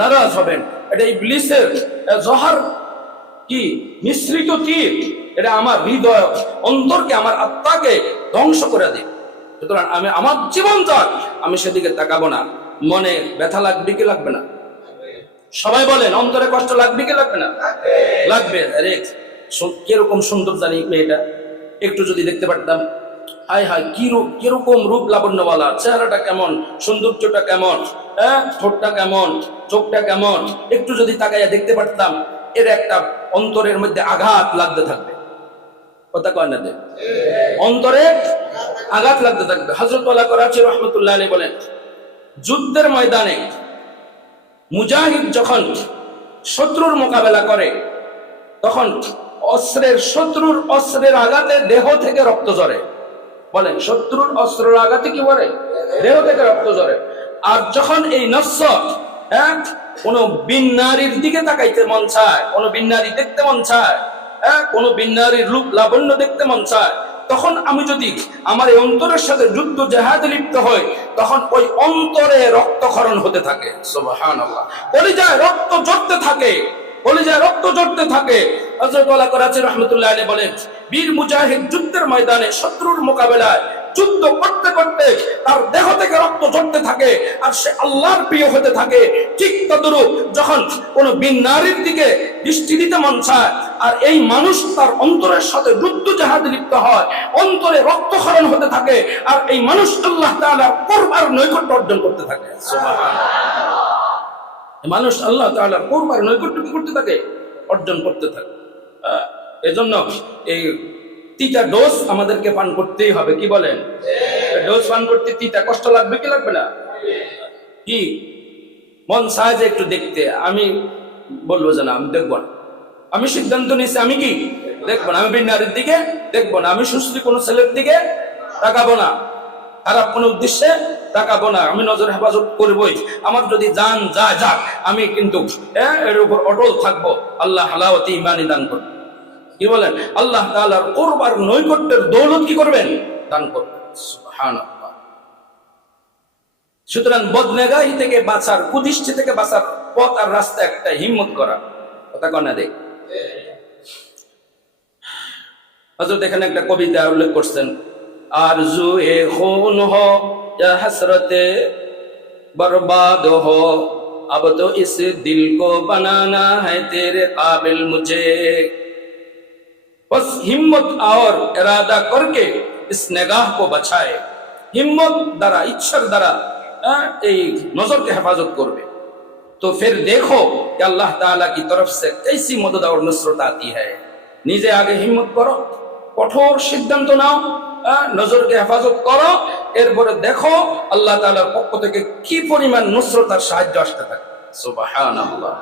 নারাজ হবেন। এটা ইবলিসের জহর কি মিশ্রিত তীর, এটা আমার হৃদয় অন্তরকে আমার আত্মাকে ধ্বংস করে দেয়। সুতরাং আমি আমার জীবন যাক আমি সেদিকে তাকাবো না। মনে ব্যথা লাগবে কি লাগবে না? সবাই বলেন, অন্তরে কষ্ট লাগবে কি লাগবে না? লাগবে। আরে কিরকম সুন্দর জানি মেয়েটা, একটু যদি দেখতে পারতাম, হায় হায় কিরকম রূপ লাবণ্যওয়ালা, চেহারাটা কেমন, সৌন্দর্যটা কেমন, ঠোঁটটা কেমন, চোখটা কেমন, একটু যদি তাকাইয়া দেখতে পারতাম, এর একটা অন্তরের মধ্যে আঘাত লাগতে থাকবে। কথা কয় না? অন্তরে আঘাত লাগতে থাকবে। হযরত ওয়ালা করাচি রাহমাতুল্লাহ আলাইহি বলেন, যুদ্ধের ময়দানে মুজাহিদ যখন শত্রুর মোকাবেলা করে তখন শত্রুর অস্ত্রের আঘাতে দেহ থেকে রক্ত ঝরে। বলেন, শত্রুর অস্ত্রের আঘাতে কি করে? দেহ থেকে রক্ত ঝরে। আর যখন এই নফস কোন বিন নারীর দিকে তাকাইতে মন চায়, কোন বিন নারী দেখতে মন চায়, কোন বিন নারীর রূপ লাবণ্য দেখতে মন চায়, তখন আমি যদি আমার এই অন্তরের সাথে যুদ্ধ জেহাদে লিপ্ত হই, তখন ওই অন্তরে রক্তক্ষরণ হতে থাকে। সুবহানাল্লাহ। কলিজায় রক্ত ঝরতে থাকে, কলিজায় রক্ত ঝরতে থাকে। হযরত ওয়ালা করাচি রাহমাতুল্লাহ আলাইহি বলেন, বীর মুজাহিদ যুদ্ধের ময়দানে শত্রুর মোকাবেলায় যুদ্ধ করতে করতে তার দেহ থেকে রক্ত ঝরতে থাকে আর সে আল্লাহর প্রিয় হতে থাকে। ঠিক তদ্রূপ যখন কোন বিনারীর দিকে দৃষ্টি দিতে মন চায় আর এই মানুষ তার অন্তরের সাথে যুদ্ধ জাহাজে লিপ্ত হয়, অন্তরে রক্তক্ষরণ হতে থাকে আর এই মানুষ আল্লাহ তাআলার কুরবার নৈকট্য অর্জন করতে থাকে। সুবহানাল্লাহ। মানুষ আল্লাহ তাআলার কুরবার নৈকট্য কি করতে থাকে? অর্জন করতে থাকে। এজন্য এই তিতা ডোজ আমাদেরকে পান করতেই হবে। কি বলেন? ডোজ পান করতে তিতা কষ্ট লাগবে কি লাগবে না? কি মন চায় যে একটু দেখতে, আমি বলবো যে না আমি দেখবো না, আমি সিদ্ধান্ত নিয়েছি আমি কি দেখবো না, আমি বিনারীর দিকে দেখবো না, আমি সুশ্রী কোনো ছেলের দিকে তাকাবো না, খারাপ কোনো উদ্দেশ্যে তাকাবো না, আমি নজর হেফাজত করবোই। আমার যদি জান যায় যাক, আমি কিন্তু এর উপর অটল থাকবো। আল্লাহ হালাওয়াতি ইমানি দান করবেন। কি বলেন? আল্লাহ তাআলার কুরবার নৈকট্যের দৌলত কি করবেন? দান করবেন। সুবহানাল্লাহ। সুতরাং বদনেগাহি থেকে বাঁচার, কুদৃষ্টি থেকে বাঁচার পথ আর রাস্তা একটা, হিম্মত করা। কথা কনা দেখ। হযরত এখানে একটা কবিতা উল্লেখ করছেন, আরজুয়ে খুন হো या हसरते बर्बाद हो, अब तो इस दिल को बनाना है तेरे काबिल मुझे। बस हिम्मत और इरादा करके इस निगाह को बचाए। हिम्मत द्वारा, इच्छार द्वारा এই নজরকে হেফাজত করবে। तो फिर देखो कि अल्लाह ताला की तरफ से कैसी मदद और नुसरत आती है। নিজে আগে হিম্মত করো, কঠোর সিদ্ধান্ত নাও, নজরকে হেফাজত করো, এরপরে দেখো আল্লাহ তাআলার পক্ষ থেকে কি পরিমাণ নুসরত আর সাহায্য আসতে থাকে। সুবহানাল্লাহ।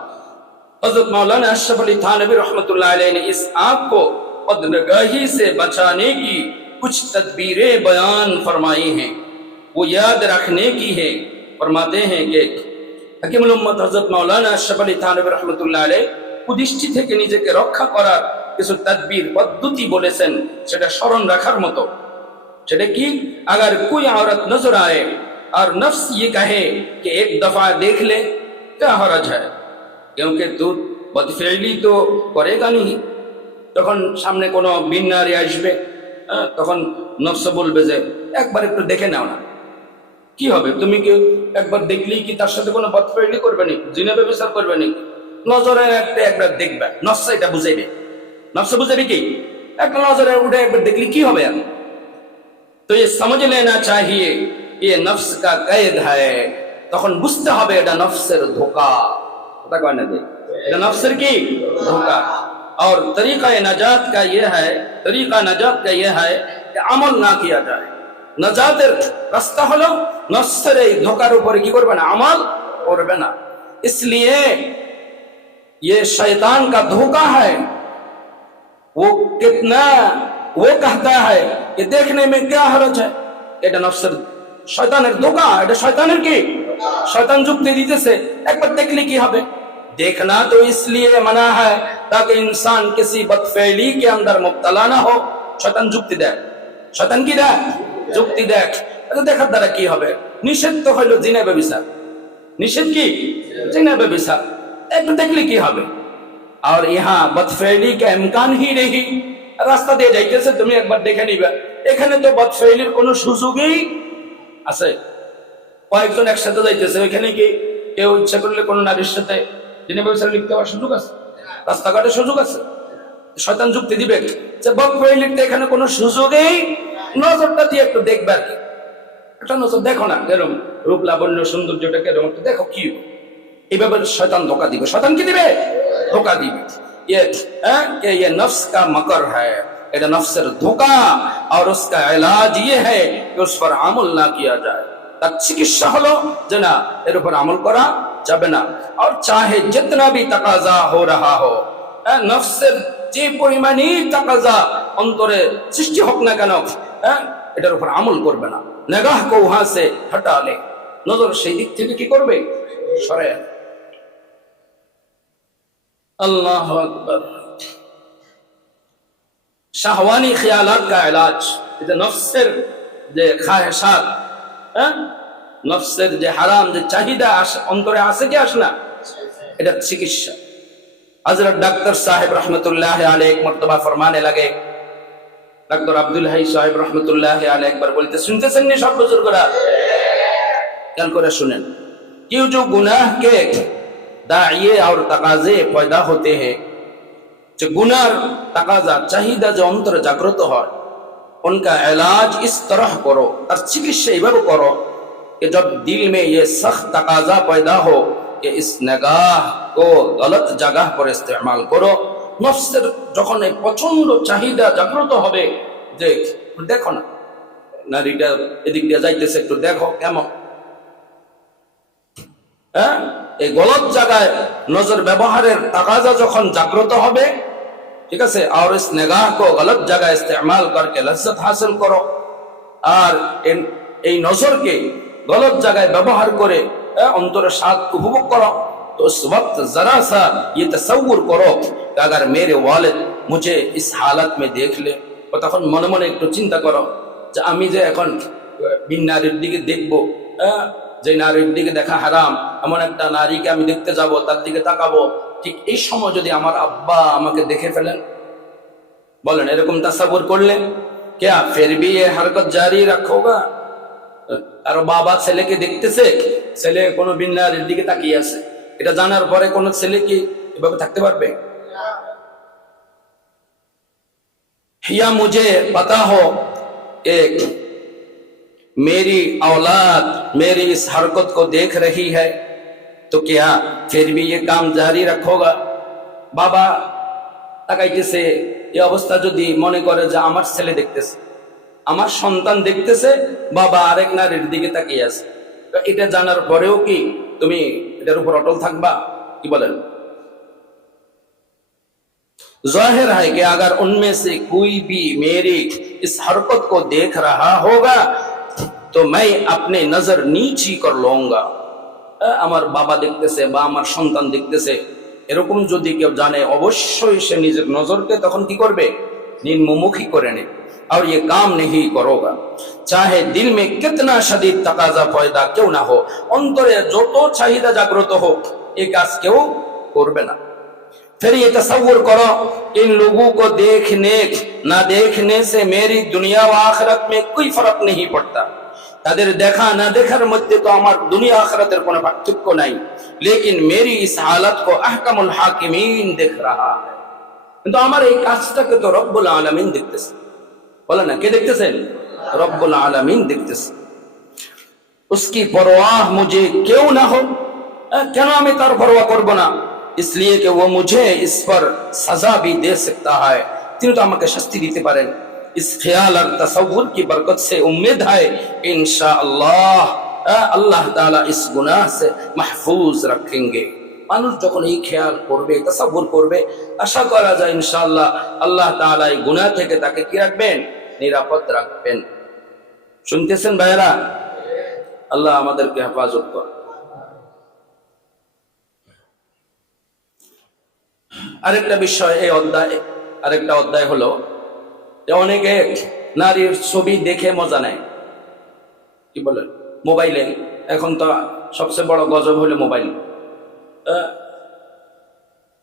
हज़रत मौलाना अशरफ अली थानवी रहमतुल्लाह अलैह ने इस आग को बदनगाही से बचाने की कुछ तदबीरें बयान फरमाई हैं, वो याद रखने की है। फरमाते हैं कि हकीमुल उम्मत हज़रत मौलाना अशरफ अली थानवी रहमतुल्लाह अलैह কুদৃষ্টি থেকে নিজেকে রক্ষা করার কিছু তদবির পদ্ধতি বলেছেন, সেটা স্মরণ রাখার মতো। সেটা কি? अगर कोई औरत नजर आए और नफ्स ये कहे कि एक दफा देख ले, क्या हरज है, क्योंकि तू बदफेली तो करेगा नहीं। তখন সামনে কোনো বিনারী আসবে, তখন নফস বলবে যে একবার একটু দেখে নাও না, কি হবে, তুমি কি একবার দেখলেই কি তার সাথে কোনো বদফেলি করবে নাকি, জিনা ব্যভিচার করবে নাকি? নজরে একটা একবার দেখবে, নফস এটা বুঝাইবে। নফস বুঝাবে কি? একটা নজরে উঠে একবার দেখলি কি হবে? আর তো ये समझ लेना चाहिए ये नफ्स का कैद है। তখন বুঝতে হবে এটা নফসের ধোঁকা। কথা কয় না যে এটা নফসের কি ধোঁকা। और तरीका नजात का ये है, तरीका नजात का ये है कि अमल ना किया जाए। नजातेर रास्ता हलो नफ्सेर এই ধোঁকার উপরে কি করবে না? আমল করবে না। इसलिए ये शैतान का धोखा है। वो कितना वो कहता है कि देखने में क्या हरज है, এটা নফসের শয়তানের ধোঁকা। এটা শয়তানের কি? শয়তান যুক্তি দিতেছে একবার দেখলে কি হবে। देखना तो इसलिए मना है ताकि इंसान किसी बदफेली के अंदर मुब्तला ना हो। শয়তান যুক্তি দেয়, শয়তান কি দেয়? যুক্তি দেয়। এটা দেখার দ্বারা কি হবে? নিষেধ তো হইল জিনা ব্যভিচার। নিষেধ কি? জিনা ব্যভিচার। একটু দেখলে কি হবে? আর ইহা বদফেলি কা ইমকান হি নেই। রাস্তা দিয়ে যাইতেছে, তুমি একবার দেখে নিবে, এখানে তো বদফেলির কোনো সুযোগই আছে। কয়েকজন একসাথে যাইতেছে, ওইখানে কি কেউ ইচ্ছা করলে কোনো নারীর সাথে জিনা ব্যভিচার লিপ্ত হওয়ার সুযোগ আছে? রাস্তাঘাটে সুযোগ আছে। শয়তান যুক্তি দিবে যে বদফেলির তো এখানে কোনো সুযোগই, নজরটা দিয়ে একটু দেখবে আর কি, একটা নজর দেখো না এরকম রূপ লাবণ্য সৌন্দর্যটাকে এরকম একটু দেখো কি। এইভাবে শয়তান ধোঁকা দিবে। শয়তান কি দিবে? ধোঁকা দিবে। ये नफ्स का मकर है, এটা নফসের ধোঁকা। और उसका इलाज ये है कि उस पर अमल ना किया जाए। তার চিকিৎসা হলো যে না, এর উপর আমল করা যাবে না। और चाहे जितना भी तकाजा हो रहा हो, নফসের যে পরিমাণই তাকাজা অন্তরে সৃষ্টি হোক না কেন, এটার উপর আমল করবে না। নিগাহ কো ওহা সে হটা লে, নজর সেই দিক থেকে কি করবে? সরে। আল্লাহু আকবার। শাহওয়ানি খিয়ালাত কা ইলাজ, এটা নফসের যে খায়েশাত, নফসের যে হারাম যে চাহিদা অন্তরে আসে কি আসে না, এটা চিকিৎসা। हजरत डॉक्टर साहब रहमतुल्लाह अलैह एक मर्तबा फरमाने लगे, डॉक्टर अब्दुल हाई साहेब रहमतुल्लाह अलैह একবার বলতে শুনতেছেন নি সব বুজুর্গরা? ख्याल করে শুনেন, क्यों जो गुनाह के दाइये और तकाजे पैदा होते हैं, जो गुनार तकाजा चाहिदा जो अंतर जागृत হয়, उनका इलाज इस तरह करो और चिकित्सा এইভাবে करो कि जब दिल में ये सख्त तकाजा पैदा हो कि इस निगाह को गलत जगह पर इस्तेमाल करो। नफ्सेर যখন এই প্রচন্ড চাহিদা জাগ্রত হবে যে দেখো না নারীটা এদিক দিয়ে যাইতেছে, একটু দেখো কেমন, হ্যাঁ, এই গলত জায়গায় নজর ব্যবহারের তাকাজা যখন জাগ্রত হবে, ঠিক আছে, আর इस निगाह को गलत जगह इस्तेमाल करके लज्जत हासिल करो, আর এই নজরকে गलत জায়গায় ব্যবহার করে অন্তরের স্বাদ উপভোগ করো, तो उस वक्त जरा सा ये तसव्वुर करो कि अगर मेरे वालिद मुझे इस हालत में देख ले, তখন মনে মনে একটু চিন্তা করো যে আমি যে এখন বিন নারীর দিকে দেখবো, যে নারীর দিকে দেখা হারাম, এমন একটা নারীকে আমি দেখতে যাব, তার দিকে তাকাবো, ঠিক এই সময় যদি আমার আব্বা আমাকে দেখে ফেলেন, বলেন এরকম তাসাব্বুর করলে क्या फिर भी ये हरकत जारी रखोगा? আর বাবা ছেলেকে দেখতেছে, ছেলে কোনো বিন নারীর দিকে তাকিয়ে আছে, এটা জানার পরে কোন ছেলে কি এভাবে থাকতে পারবে? या मुझे पता हो कि मेरी औलाद मेरी इस हरकत को देख रही है, तो क्या फिर भी ये काम जारी रखोगा? बाबा তাকাইতেছে, এই অবস্থা যদি মনে করে যে আমার ছেলে দেখতেছে, আমার সন্তান দেখতেছে, বাবা আরেক নারীর দিকে তাকিয়ে আছে, এটা জানার পরেও কি তুমি এটার উপর অটল থাকবা? কি বলেন? जाहिर है कि अगर उनमें से कोई भी मेरी इस हरकत को देख रहा होगा तो मैं अपने नजर नीची कर लूंगा। আমার বাবা দেখতেছে বা আমার সন্তান দেখতেছে, এরকম যদি কেউ জানে, অবশ্যই সে নিজের নজরকে তখন কি করবে? নিম্নমুখী করে নেবে। और ये काम नहीं करोगा चाहे दिल में कितना शदीद तकाजा पैदा क्यों ना हो, অন্তরে যত চাহিদা জাগ্রত হোক এই কাজ কেউ করবে না। फिर ये तसव्वुर करो, इन लोगों को देखने ना देखने से मेरी दुनिया व आखिरत में कोई फर्क नहीं पड़ता। তাদের দেখা না দেখার মধ্যে তো আমার দুনিয়া আখিরাতের কোনো পার্থক্য নাই, लेकिन मेरी इस हालत को अहकमुल हाकिमीन देख रहा है। কিন্তু আমার এই কাজটাকে তো রব্বুল আলামিন দেখতেছে। বলে না, কে দেখতেছেন? রব্বুল আলামিন দেখতেছে। उसकी परवाह मुझे क्यों ना हो, কেন আমি তার পরোয়া করব না? इसलिए कि वो मुझे इस पर सजा भी दे सकता है, তিনি তো আমাকে শাস্তি দিতে পারেন। इस ख्याल और तसव्वुर की बरकत से उम्मीद है इंशाअल्लाह अल्लाह ताला इस गुनाह से महफूज रखेंगे। মানুষ যখন এই খেয়াল করবে, তাসাব্বুর করবে, আশা করা যায় ইনশাআল্লাহ আল্লাহ তাআলা এই গুনাহ থেকে তাকে কি রাখবেন? নিরাপদ রাখবেন। শুনতেছেন ভাইরা? আল্লাহ আমাদেরকে হেফাজত করুন। আরেকটা বিষয় এই অধ্যায়, আরেকটা অধ্যায় হলো যে অনেকে নারীর ছবি দেখে মজা নেয়। কি বলেন? মোবাইলে এখন তো সবচেয়ে বড় গজব হলো মোবাইল।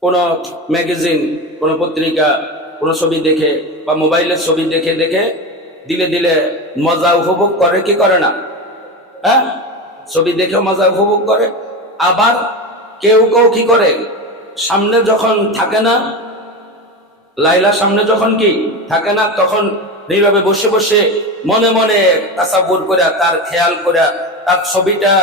কোন ম্যাগাজিন, কোন পত্রিকা, কোন ছবি দেখে বা মোবাইলের ছবি দেখে দেখে দিলে দিলে মজা উপভোগ করে, কি করে না? হ্যাঁ, ছবি দেখেও মজা উপভোগ করে। আবার কেউ কেউ কি করে, সামনে যখন থাকে না, লাইলা সামনে যখন কি থাকে না, তখন নীরবে বসে বসে মনে মনে তাসাব্বুর করে, তার খেয়াল করে, তার ছবিটা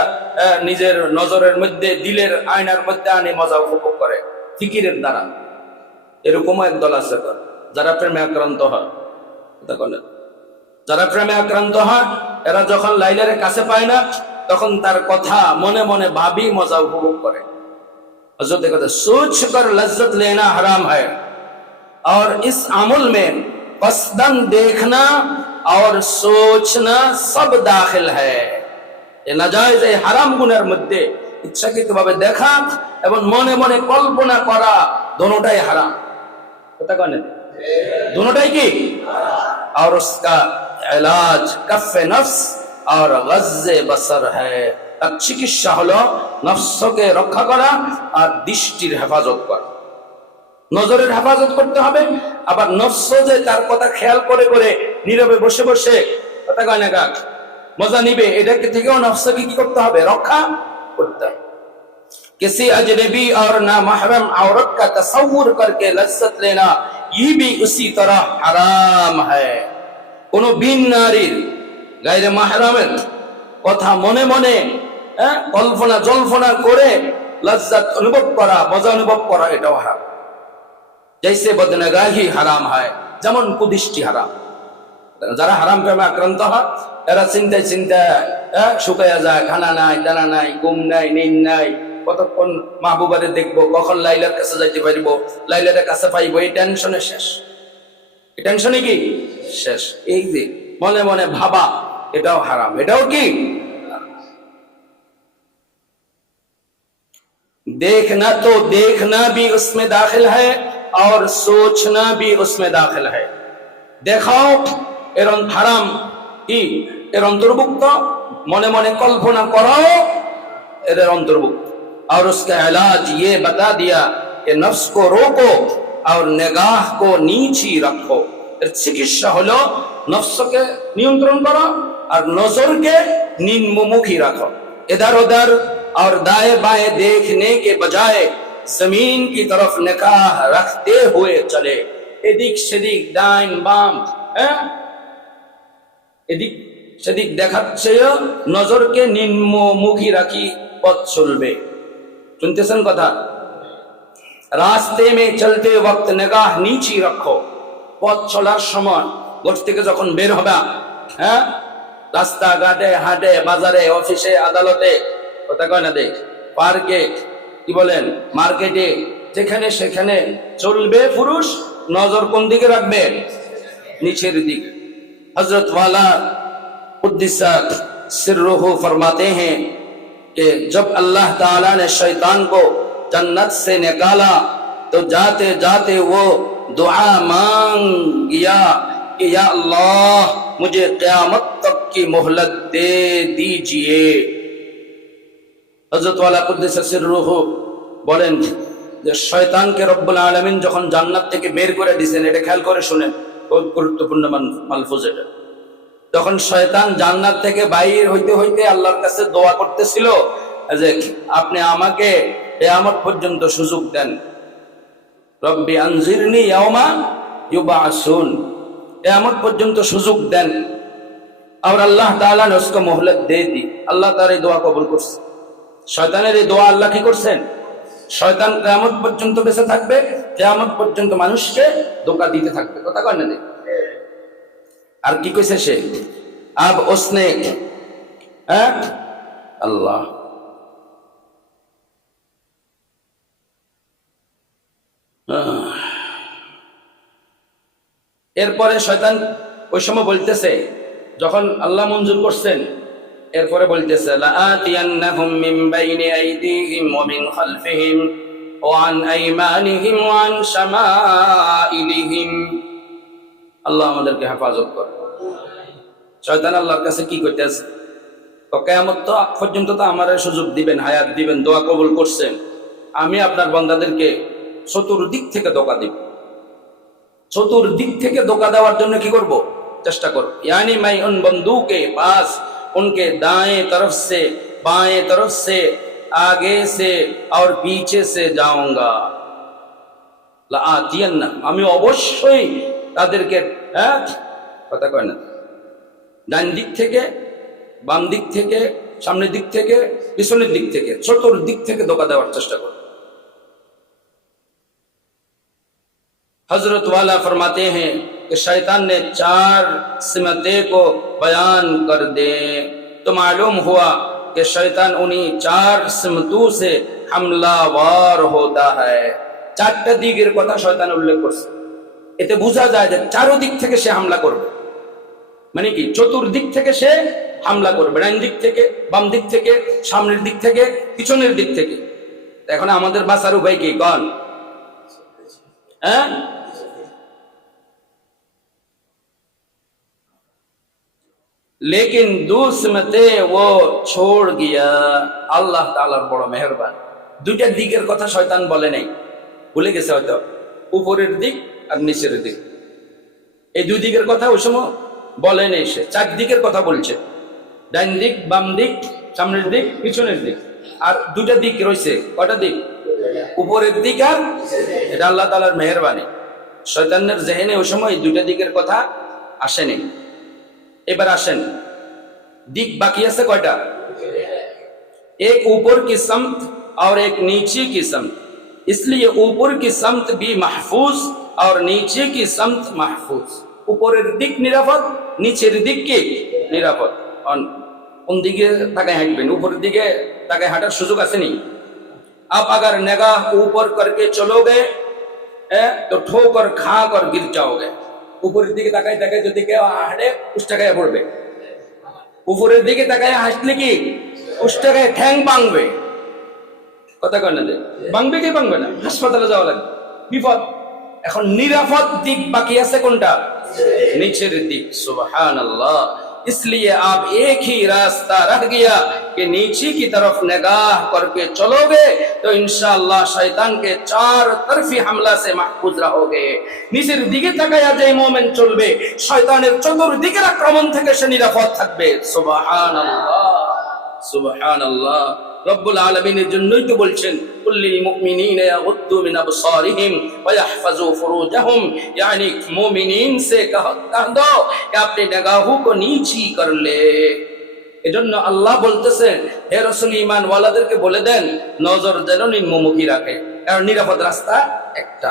নিজের নজরের মধ্যে, দিলের আয়নার মধ্যে আনে মজা উপভোগ করে ফিকিরের দ্বারা। এরকমও একদল আছে যারা প্রেমে আক্রান্ত হয়। যারা প্রেমে আক্রান্ত হয়, এরা যখন লাইলার কাছে পায় না, তখন তার কথা মনে মনে ভাবি মজা উপভোগ করে। हजरत कहते सोच कर लज्जत लेना हराम है, और इस अमल में कसदन देखना और सोचना सब दाखिल है। ये नाजायज এই হারাম গুনার মধ্যে ইচ্ছাকৃতভাবে দেখা এবং মনে মনে কল্পনা করা दोनोंটাই হারাম। কথা কন? दोनोंটাই কি? और उसका इलाज कफ नफ्स और गज़ बसर है। তার চিকিৎসা হলো নফসকে রক্ষা করা আর দৃষ্টির হেফাজত করা। নজরের হেফাজত করতে হবে। আবার নফস যে তার কথা খেয়াল করে করে নীরবে বসে বসে কথা কয় না কাক মজা নিবে, এটাকে থেকেও নফসকে কি করতে হবে? রক্ষা করতে হবে। किसी अजनबी और नामहरम औरत का तसव्वुर करके लज्जत लेना ये भी उसी तरह हराम है। কোন বিন নারীর গায়রে মাহরামের কথা মনে মনে কল্পনা জল্পনা করে লজ্জত অনুভব করা, মজা অনুভব করা, এটাও হারাম। जैसे बदनगाही হারাম হয়, যেমন কুদৃষ্টি হারাম। যারা হারাম প্রেমে আক্রান্ত হয় এরা চিন্তায় চিন্তায় শুকাইয়া যায়, খানা নাই, দানা নাই, ঘুম নাই, নিন নাই, কতক্ষণ মাহবুবারে দেখবো, কখন লাইলার কাছে যাইতে পারবো, লাইলার কাছে পাইবো, এই টেনশনে শেষ। এই টেনশনে কি শেষ? এই যে মনে মনে ভাবা, এটাও হারাম। এটাও কি? देखना तो देखना भी उसमें दाखिल है और सोचना भी उसमें दाखिल है। দেখাও এর হারাম কি? এর অন্তর্ভুক্ত। মনে মনে কল্পনা করাও এর অন্তর্ভুক্ত। और उसका इलाज ये बता दिया कि नफ्स को रोको और निगाह को नीची रखो। এর চিকিৎসা হলো নফসকে নিয়ন্ত্রণ করো আর নজরকে নিম্নমুখী রাখো। इधर उधर और दाएं बाएं देखने के बजाय जमीन की तरफ निगाह रखते हुए चले। এদিক সেদিক ডাইন বাম এদিক সেদিক দেখাচ্ছে, নজরকে নিম্নমুখী রাখি পথ চলবে। শুনতেছেন কথা? রাস্তে মে চলতে ওয়াক্ত নিগাহ নিচি রাখো। পথ চলার সময় ঘর থেকে যখন বের হবে, রাস্তা ঘাটে, হাটে, বাজারে, অফিসে, আদালতে, কথা কয় না দেখ, পার্কে, কি বলেন, মার্কেটে, যেখানে সেখানে চলবে পুরুষ, নজর কোন দিকে রাখবে? নিচের দিকে। हजरत वाला कुद्दिसा सिर्रुहु फरमाते हैं कि जब अल्लाह ताला ने शैतान को जन्नत से निकाला तो जाते जाते वो दुआ मांग गया कि या अल्लाह मुझे क़यामत तक की मोहलत दे दीजिए। हजरत वाला कुद्दिसा सिर्रुहु বলেন যে শয়তানকে রব্বুল আলামিন যখন জান্নাত থেকে বের করে দিয়েছেন, এটা খেয়াল করে শুনেন, খুব গুরুত্বপূর্ণ মালফুজ এটা। তখন শয়তান জান্নাত থেকে বাইর হইতে হইতে আল্লাহর কাছে দোয়া করতেছিল যে আপনি আমাকে কিয়ামত পর্যন্ত সুযোগ দেন, রব্বি আনজিরনি ইয়াউমা ইউবাসুন, কিয়ামত পর্যন্ত সুযোগ দেন। আর আল্লাহ তাআলা ने उसको मोहलत दे दी। আল্লাহ তার এই দোয়া কবুল করছে। শয়তানের এই দোয়া আল্লাহ কি করছেন? শয়তান কিয়ামত পর্যন্ত বেঁচে থাকবে, কিয়ামত পর্যন্ত মানুষকে ধোঁকা দিতে থাকবে। কথা কয় না? আর কি কইছে সে? আব ওসনে আল্লাহ এরপরে শয়তান ওই সময় বলতেছে, যখন আল্লাহ মঞ্জুর করছেন, এরপরে বলতেছে লাআতিয়ান্নাহুম মিন বাইনি আইদিহিম ওয়া মিন খালফিহিম ওয়া আন আইমানিহিম ওয়া আন শামাইলিহিম। আল্লাহ আমাদেরকে হেফাজত করে। শয়তান আল্লাহর কাছে কি করতেছে? তো কিয়ামত তো আগ পর্যন্ত তো আমারে সুযোগ দিবেন, হায়াত দিবেন, দোয়া কবুল করছেন, আমি আপনার বান্দাদেরকে চতুর্দিক থেকে ধোঁকা দিব। চতুর্দিক থেকে ধোঁকা দেওয়ার জন্য কি করব? চেষ্টা করব। यानी मैं उन बंदू के पास उनके दाएं तरफ से, बाएं तरफ से, आगे से और पीछे से जाऊंगा। लाआतियन्ना, আমি অবশ্যই তাদেরকে কথা কয় না, ডান দিক থেকে, বাম দিক থেকে, সামনের দিক থেকে, পিছনের দিক থেকে, চতুর্দিক থেকে ধোঁকা দেওয়ার চেষ্টা করব। हजरत वाला फरमाते हैं कि शैतान ने 4 सिमतें को बयान कर दे तो मालूम हुआ कि शैतान उन्हीं 4 सिमतों से हमलावर होता है। 4টা দিকের কথা শয়তান উল্লেখ করছে। এতে বোঝা যায় যে চারদিক থেকে সে হামলা করবে। মানে কি? চতুর্দিক থেকে সে হামলা করবে, ডান দিক থেকে, বাম দিক থেকে, সামনের দিক থেকে, পিছনের দিক থেকে। এখন আমাদের বাঁচার উপায় কি? কোন लेकिन दूसमते वो छोड़ गया। আল্লাহ তাআলার বড় মেহেরবান। দুইটা দিকের কথা শয়তান বলে নাই, ভুলে গেছে হয়তো। উপরের দিক আর নিচের দিক। এই দুই দিকের কথা ওই সময় বলেন, এসে চারদিকের কথা বলছে, ডাইন দিক, বাম দিক, সামনের দিক, পিছনের দিক। আর দুটা দিক রয়েছে। কটা দিক? উপরের দিক আর, এটা আল্লাহ তাআলার মেহেরবানি। শয়তানের জেহেনে ওই সময় দুইটা দিকের কথা আসেনি। এবার আসেন, দিক বাকি আছে কয়টা? एक ऊपर की समत और एक नीचे की समत, इसलिए ऊपर की समत भी महफूज और नीचे की समत महफूज। ऊपरेर दिक निरापद, नीचेर दिक की निरापद। কোন দিকে তাকায় হাঁটবেন? উপরের দিকে তাকায় হাঁটার সুযোগ আছে নি? आप अगर निगाह ऊपर करके चलोगे तो ठोकर खा कर गिर जाओगे। উপরের দিকে তাকায় তাকায় যদি কেউ হাঁটে উষ্টাকায় পড়বে। উপরের দিকে তাকায় হাসলে কি উষ্টাকায় ঠ্যাং ভাঙবে। কথা কয় না? যে ভাঙবে কি ভাঙবে না? হাসপাতালে যাওয়া লাগবে, বিপদ। এখন নিরাপদ দিক বাকি আছে কোনটা? নিচের দিক। সুবহানাল্লাহ। इसलिए आप एक ही रास्ता रह गया कि नीचे की तरफ निगाह करके चलोगे तो इंशाअल्लाह शैतान के चार तरफी हमला से महफूज रहोगे। নিচের দিকে তাকায়া যে মুমিন চলবে শয়তানের চতুর্দিকের আক্রমণ থেকে সে নিরাপদ থাকবে। সুবহানাল্লাহ, সুবহানাল্লাহ। রব্বুল আলামিনের জন্যই তো বলছেন কুল্লিল মুমিনিনা ইয়াগুদ্দু মিন আবসারিহিম ওয়া ইয়াহফাজু ফুরুজাহুম, यानी মুমিনিন সে কহ দো कि আপনি নিগাহু কো নীচি কর লে। এজন্য আল্লাহ বলতেছেন হে রাসূল ঈমান ওয়ালাদেরকে বলে দেন নজর যেন নিম্নমুখী রাখে, কারণ নিরাপদ রাস্তা একটা।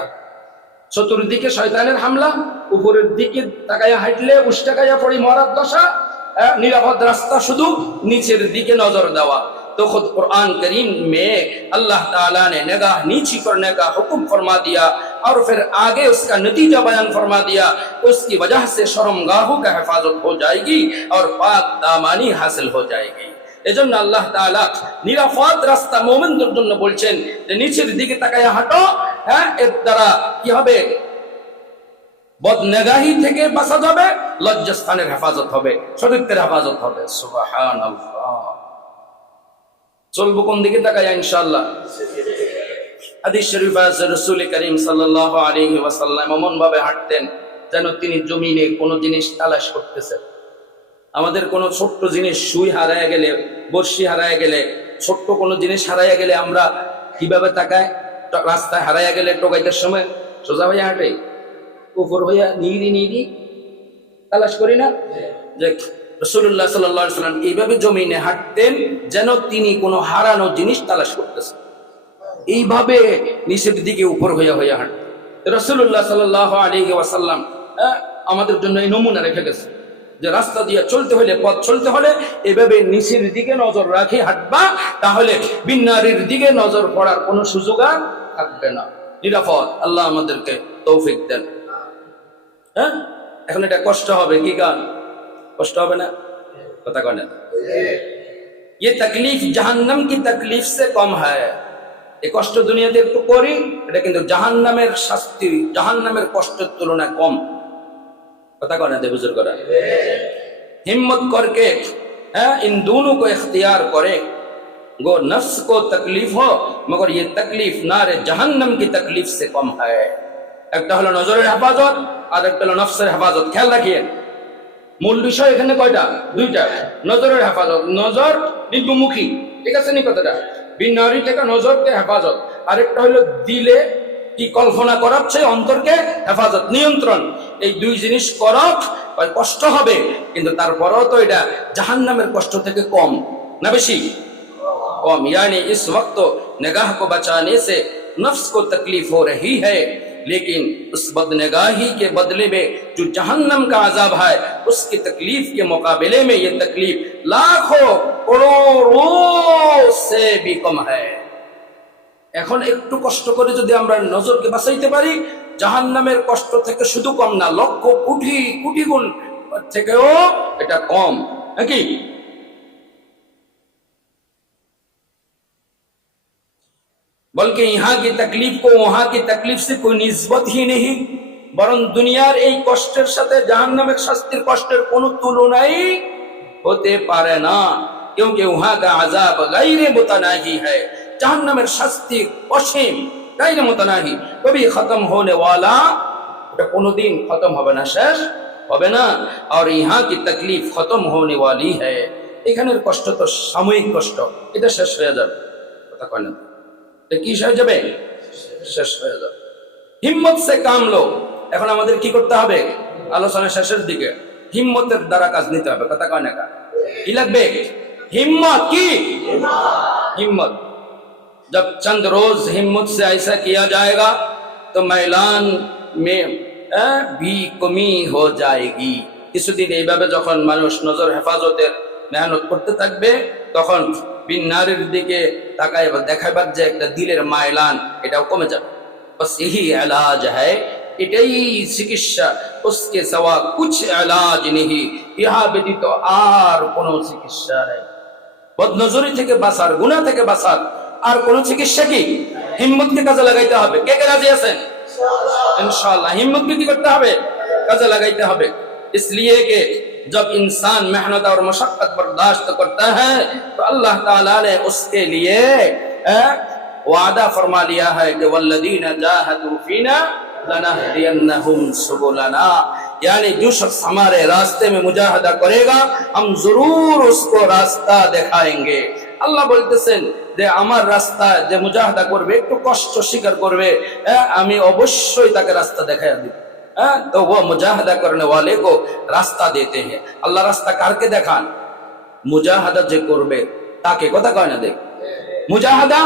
চতুর্দিকে শয়তানের হামলা, উপরের দিকে তাকায়া হাঁটলে উষ্টাকায়া পড়ি মরার দশা। নিরাপদ রাস্তা শুধু নিচের দিকে নজর দেওয়া। तो खुद कुरान करीम में अल्लाह ताला ने निगाह नीची करने का हुक्म फरमा दिया और फिर आगे उसका नतीजा बयान फरमा दिया। उसकी वजह से शर्मगाहों का हिफाजत हो जाएगी और पाक दामानी हासिल हो जाएगी। এজন্য আল্লাহ তাআলা নিরাপদ রাস্তা মুমিনদের জন্য বলছেন যে নিচের দিকে তাকায়া হাঁটো। এর দ্বারা কি হবে? বদনেগাহি থেকে বাঁচা যাবে, লজ্জাস্থানের হেফাজত হবে, চরিত্রের হেফাজত হবে। সুবহানাল্লাহ। চলবো কোন দিকে তাকায়া? ইনশাআল্লাহ। হাদিস শরীফ আছে রাসূল করিম সাল্লাল্লাহু আলাইহি ওয়াসাল্লাম এমন ভাবে হাঁটতেন যেন তিনি জমিনে কোনো জিনিস তালাশ করতেছেন। আমাদের কোনো ছোট্ট জিনিস, সুই হারায় গেলে, বর্ষি হারায় গেলে, ছোট্ট কোনো জিনিস হারায় গেলে আমরা কিভাবে তাকাই? রাস্তায় হারায় গেলে টোকাইতে সময় সোজা হয়ে হাঁটে, উপর হইয়া নিরি নিরি তালাশ করি না? যে রাসূলুল্লাহ সাল্লাল্লাহু আলাইহি ওয়াসাল্লাম এইভাবে জমিনে হাঁটতেন যেন তিনি কোনো হারানো জিনিস তালাশ করতেছেন। এইভাবে নিচের দিকে উপর হইয়া হইয়া হাঁটতেন রাসূলুল্লাহ সাল্লাল্লাহু আলাইহি ওয়াসাল্লাম। আমাদের জন্য এই নমুনা রেখে গেছে যে রাস্তা দিয়ে চলতে হলে, পথ চলতে হলে এভাবে নিচের দিকে নজর রাখে হাঁটবা, তাহলে বিন্নারির দিকে নজর পড়ার কোনো সুযোগ আর থাকবে না। নিরাপদ। আল্লাহ আমাদেরকে তৌফিক দেন। এখন এটা কষ্ট হবে কি গান? কষ্ট হবে না? কথা কয় না? ये तकलीफ जहन्नम की तकलीफ से कम है। এই কষ্ট দুনিয়াতে একটু করি, এটা কিন্তু জাহান্নামের শাস্তি, জাহান্নামের কষ্টের তুলনায় কম। पता कौन है बुजुर्गरा? हिम्मत करके इन दोनों को इख्तियार करे। गो नफ्स को तकलीफ हो मगर ये तकलीफ नारे जहन्नम की तकलीफ से कम है। একটা হলো নজরের হেফাজত আর একটা হলো নফসের হেফাজত। খেয়াল রাখিয়েন, মূল বিষয় এখানে কয়টা? দুইটা। নজরের হেফাজত, নজর নিম্নমুখী, ঠিক আছে নি কথাটা? বিনারী থেকে নজরকে হেফাজত। আরেকটা হলো দিলে কি কল্পনা করাচ্ছে অন্তরকে হেফাজত, নিয়ন্ত্রণ। এই দুই জিনিস করক, কষ্ট হবে কিন্তু তারপরেও তো এটা জাহান্নামের কষ্ট থেকে কম না বেশি? कौम यानी इस वक्त निगाह को बचाने से नफ्स को तकलीफ हो रही है, लेकिन उस बदनिगाही के बदले में जो जहन्नम का अजाब है उसकी तकलीफ के मुकाबले में ये तकलीफ लाखों करोड़ों से भी कम है। এখন একটু কষ্ট করে যদি আমরা নজরকে বাঁচাইতে পারি, জাহান্নামের কষ্ট থেকে শুধু কম না, লক্ষ কোটি কোটি গুণ থেকেও এটা কম নাকি? বলকে ইহা কি তকলিফ কো ওহা কি তকলিফ সে কোই নিসবত হি নেহি, বরং দুনিয়ার এই কষ্টের সাথে জাহান্নামের শাস্তির কষ্টের কোনো তুলনাই হতে পারে না। क्योंकि वहां का अजाब गैर मुतनाही है। জাহান্নামের শাস্তি অসীম, গায়রে মুতানাহি, কবি খতম হোনে ওয়ালা, এটা কোনোদিন খতম হবে না, শেষ হবে না। আর ইহা কি তকলিফ খতম হোনে ওয়ালি হ্যায়, এখানের কষ্ট তো সাময়িক কষ্ট, এটা শেষ হয়ে যাবে। কথা কয় না, এটা কি শেষ হয়ে যাবে? শেষ হয়ে যাবে। হিম্মত সে কাম লো। এখন আমাদের কি করতে হবে? আলোচনার শেষের দিকে হিম্মতের দ্বারা কাজ নিতে হবে। কথা কয় না, কি লাগবে? हिम्मत की हिम्मत। जब चंद रोज हिम्मत से ऐसा किया जाएगा तो मैदान में भी कमी हो जाएगी। কিছুদিন এইভাবে যখন মানুষ নজর হেফাজতের মেহনত করতে থাকবে, তখন বিন নারীর দিকে তাকায় দেখাবার যে একটা দিলের মাইলান, এটাও কমে যাবে। बस यही इलाज है, এটাই চিকিৎসা। उसके सिवा कुछ इलाज नहीं, ইহা ব্যতীত আর কোনো চিকিৎসা নেই। বদনজরি থেকে বাঁচার, গুনাহ থেকে বাঁচার আর কোন চিকিৎসা কি? হিম্মতকে কাজে লাগাইতে হবে। কে কে রাজি আছেন? इंशाअल्लाह हिम्मतকে কি করতে হবে? কাজে লাগাইতে হবে। इसलिए कि जब इंसान मेहनत और मशक्कत बर्दाश्त करता है तो अल्लाह ताला ने उसके लिए वादा फरमा लिया है कि वल्लदीना जाहदू फीना लनहदियन्नहुम सुबुलना, यानी जो शख्स हमारे रास्ते में मुजाहिदा करेगा हम जरूर उसको रास्ता दिखाएंगे। আল্লাহ বলতেছেন যে আমার রাস্তা যে মুজাহিদা করবে, একটু কষ্ট স্বীকার করবে, আমি অবশ্যই তাকে রাস্তা দেখাইয়া দিব। তো वो मुजाहिदा करने वाले को रास्ता देते हैं। আল্লাহ রাস্তা কারকে দেখান? মুজাহিদা যে করবে তাকে। কথা কয় না? দেখ, মুজাহিদা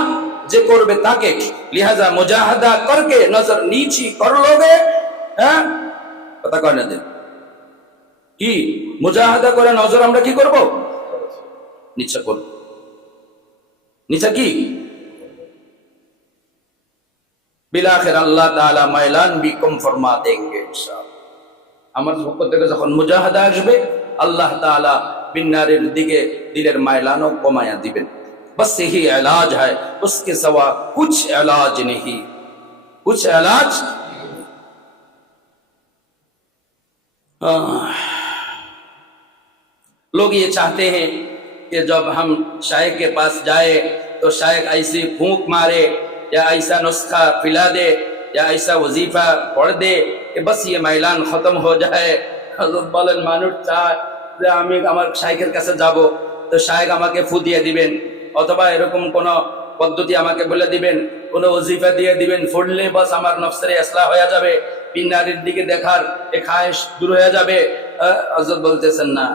যে করবে তাকে। লিহাজা মুজাহিদা করকে নজর नीची कर लोगे, কথা কয় না? দেখ, কি মুজাহিদা করে নজর আমরা কি করব? নিচে করব। নিচে কি? बिलाखिर अल्लाह ताला मैलान भी कम फरमा देंगे इंशाअल्लाह। আমার পক্ষ থেকে যখন মুজাহিদা আসবে, আল্লাহ তাআলা বিন নারীর দিকে দিলের মাইলানও কমায়া দিবেন। बस यही इलाज है, उसके सिवा कुछ इलाज नहीं, कुछ इलाज। लोग ये चाहते हैं कि जब हम शायख के पास जाए तो शायख ऐसी फूंक मारे या ऐसा नुस्खा पिला दे या ऐसा वजीफा पढ़ दे कि बस ये मैलान खत्म हो जाए। हजरत বলেন মানুষ চায় যে আমি আমার শায়খের কাছে যাব, তো শায়খ আমাকে ফু দিয়ে দিবেন, অথবা এরকম কোন পদ্ধতি আমাকে বলে দিবেন, কোন ওজিফা দিয়ে দিবেন, পড়লে বাস আমার নফসের ইসলাহ হয়ে যাবে, বিন নারীর দিকে দেখার এ খায়েশ দূর হয়ে যাবে। হযরত বলতেছেন না,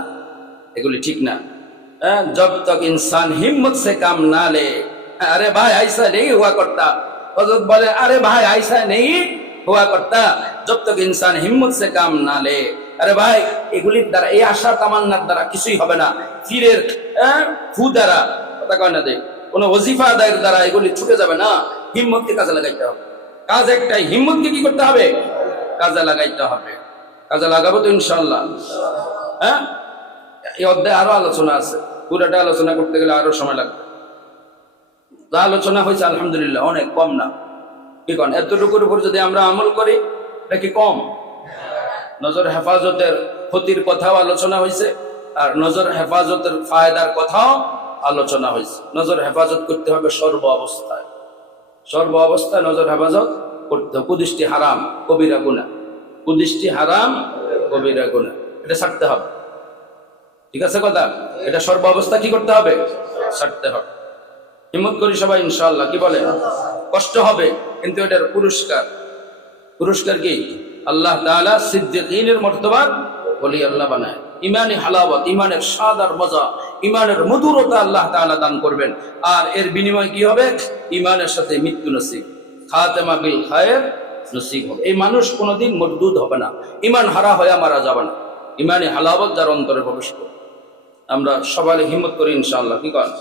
এগুলি ঠিক না। जब तक इंसान हिम्मत से काम ना ले, अरे भाई ऐसा नहीं हुआ करता। हजरत बोले अरे भाई ऐसा नहीं हुआ करता, जब तक इंसान हिम्मत से काम ना ले। अरे भाई এগুলির দ্বারা, এই আশা তামান্নার দ্বারা কিছুই হবে না। ফিরের ফু দ্বারা, কথা কয় না, দেখ, কোন ওজিফা আদায়ের দ্বারা এগুলি ছুটে যাবে না। হিম্মতকে কাজে লাগাইতে হবে। কাজ একটাই, হিম্মতকে কি করতে হবে? কাজে লাগাইতে হবে। কাজে লাগাবো তো ইনশাআল্লাহ। এই অধ্যায়ে আরো আলোচনা আছে, পুরোটা আলোচনা করতে গেলে আরো সময় লাগবে। যা আলোচনা হয়েছে আলহামদুলিল্লাহ অনেক কম না, কি কন? এতটুকুর উপর যদি আমরা আমল করি এটা কি কম? নজর হেফাজতের ক্ষতির কথাও আলোচনা হয়েছে, আর নজর হেফাজতের ফায়দার কথাও আলোচনা হয়েছে। নজর হেফাজত করতে হবে সর্ব অবস্থায়, সর্ব অবস্থায় নজর হেফাজত করতে হবে। কুদৃষ্টি হারাম, কবিরা গুনাহ, কুদৃষ্টি হারাম, কবিরা গুনাহ, এটা ছাড়তে হবে। ঠিক আছে কথা? এটা সর্ব অবস্থা কি করতে হবে? ছাড়তে হবে। হিম্মত করি সবাই ইনশাআল্লাহ। কি বলে? কষ্ট হবে, কিন্তু এটার পুরস্কার, পুরস্কার কি? আল্লাহ তাআলা সিদ্দিকীনের মর্তবা ওলি আল্লাহ বানায়। ইমানি হালাওয়াত, ইমানের স্বাদ আর মজা, ইমানের মধুরতা আল্লাহ তাআলা দান করবেন। আর এর বিনিময় কি হবে? ইমানের সাথে মৃত্যু নসিব, খাতেমা বিল খায়ের নসিব হবে। এই মানুষ কোনোদিন মরদুদ হবে না, ইমান হারা হয়ে মারা যাবে না। ইমানি হালাওয়াত যার অন্তরে প্রবেশ করবে। আমরা সবাই হিম্মত করি ইনশাআল্লাহ। কি করেন?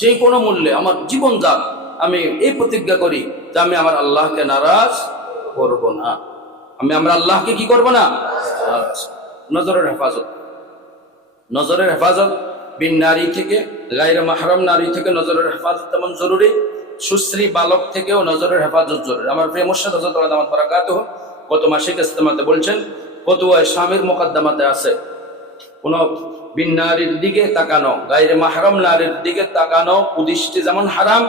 যে কোনো মূল্যে আমার জীবন যাক, আমি এই প্রতিজ্ঞা করি যে আমি আমার আল্লাহকে নারাজ করব না। আমরা আল্লাহকে কি করব না? নজরের হেফাজত, নজরের হেফাজত বিন নারী থেকে, গায়রে মাহরাম নারী থেকে নজরের হেফাজত তেমন জরুরি। সুশ্রী বালক থেকেও নজরের হেফাজত জরুরি। আমার প্রিয় মুর্শিদ হযরত দামাত বারাকাতুহু গত মাসিক ইজতেমাতে বলছেন, ফতোয়া শামির মুকদ্দমাতে আছে কোনো বিন নারীর দিকে তাকানো, গায়রে মাহরম নারীর দিকে তাকানো কুদৃষ্টি যেমন হারাম,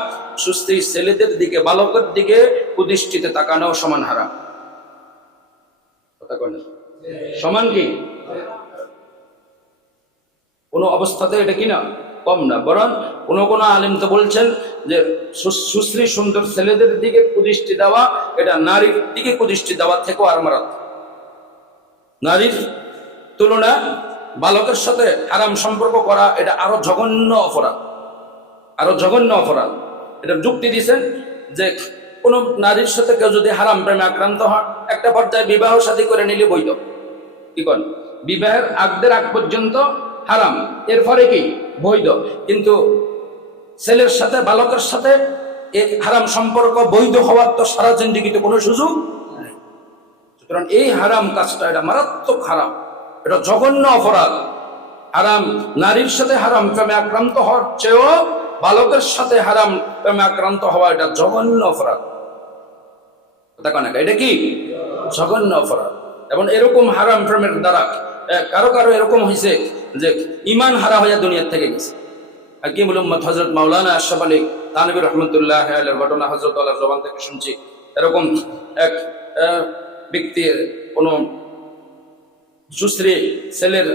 সুস্ত্রী ছেলেদের দিকে বালকের দিকে কুদৃষ্টিতে তাকানো সমান হারাম। কথা কয় না? সমান কি? কোনো অবস্থাতে এটা কিনা কম না, বরং কোনো আলেম তো বলছেন যে সুশ্রী সুন্দর ছেলেদের দিকে কুদৃষ্টি দেওয়া এটা নারীর দিকে কুদৃষ্টি দেওয়া থেকেও আর মারাত্মক। নারীর তুলনা বালকের সাথে হারাম সম্পর্ক করা এটা আরো জঘন্য অপরাধ, আরো জঘন্য অপরাধ। এটা যুক্তি দিচ্ছেন যে কোন নারীর সাথে কেউ যদি হারাম প্রেমে আক্রান্ত হয়, একটা পর্যায়ে বিবাহ শাদী করে নিলে বৈধ। কি কন? বিবাহের আগ পর্যন্ত হারাম, এরপরে কি বৈধ। কিন্তু ছেলের সাথে বালকের সাথে এই হারাম সম্পর্ক বৈধ হওয়ার তো সারা জিন্দেগিতে কোনো সুযোগ নেই। সুতরাং এই হারাম কাজটা এটা মারাত্মক হারাম, এটা জঘন্য অপরাধ। হারাম নারীর সাথে হারাম প্রেমে আক্রান্ত হওয়ার চেয়েও বালকের সাথে হারাম প্রেমে আক্রান্ত হওয়া এটা জঘন্য অপরাধ। এটা কি জঘন্য অপরাধ। এবং এরকম হারাম প্রেমের দ্বারা কারো এরকম হয়েছে যে ইমান হারা হইয়া দুনিয়ার থেকে গেছে। হাকিমুল উম্মত হযরত মাওলানা আশরাফ আলী থানভী রাহমাতুল্লাহ আলাইহির ঘটনা হযরত আল্লাহর জবান থেকে শুনছি। এরকম এক ব্যক্তি কোন সুশ্রী ছেলের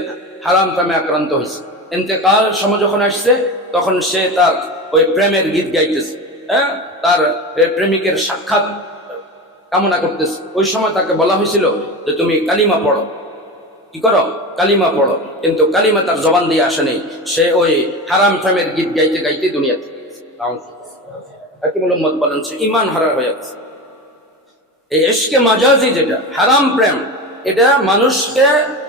হারাম প্রেমে আক্রান্ত হয়েছে। ইন্তেকাল সময় যখন আসছে তখন সে তার ওই প্রেমের গীত গাইতেছে, তার প্রেমিকের সাক্ষাৎ কামনা করতেছে। ওই সময় তাকে বলা হয়েছিল যে তুমি কালিমা পড়ো, কি করো? কালিমা পড়ো। কিন্তু কালিমা তার জবান দিয়ে আসেনি, সে ওই হারাম প্রেমের গীত গাইতে গাইতে দুনিয়া থেকে হাকিমুল উম্মত বলেন সে ইমান হারা হয়ে গেছে। এই ইশকে মাজাজি যেটা হারাম প্রেম, এটা মানুষকে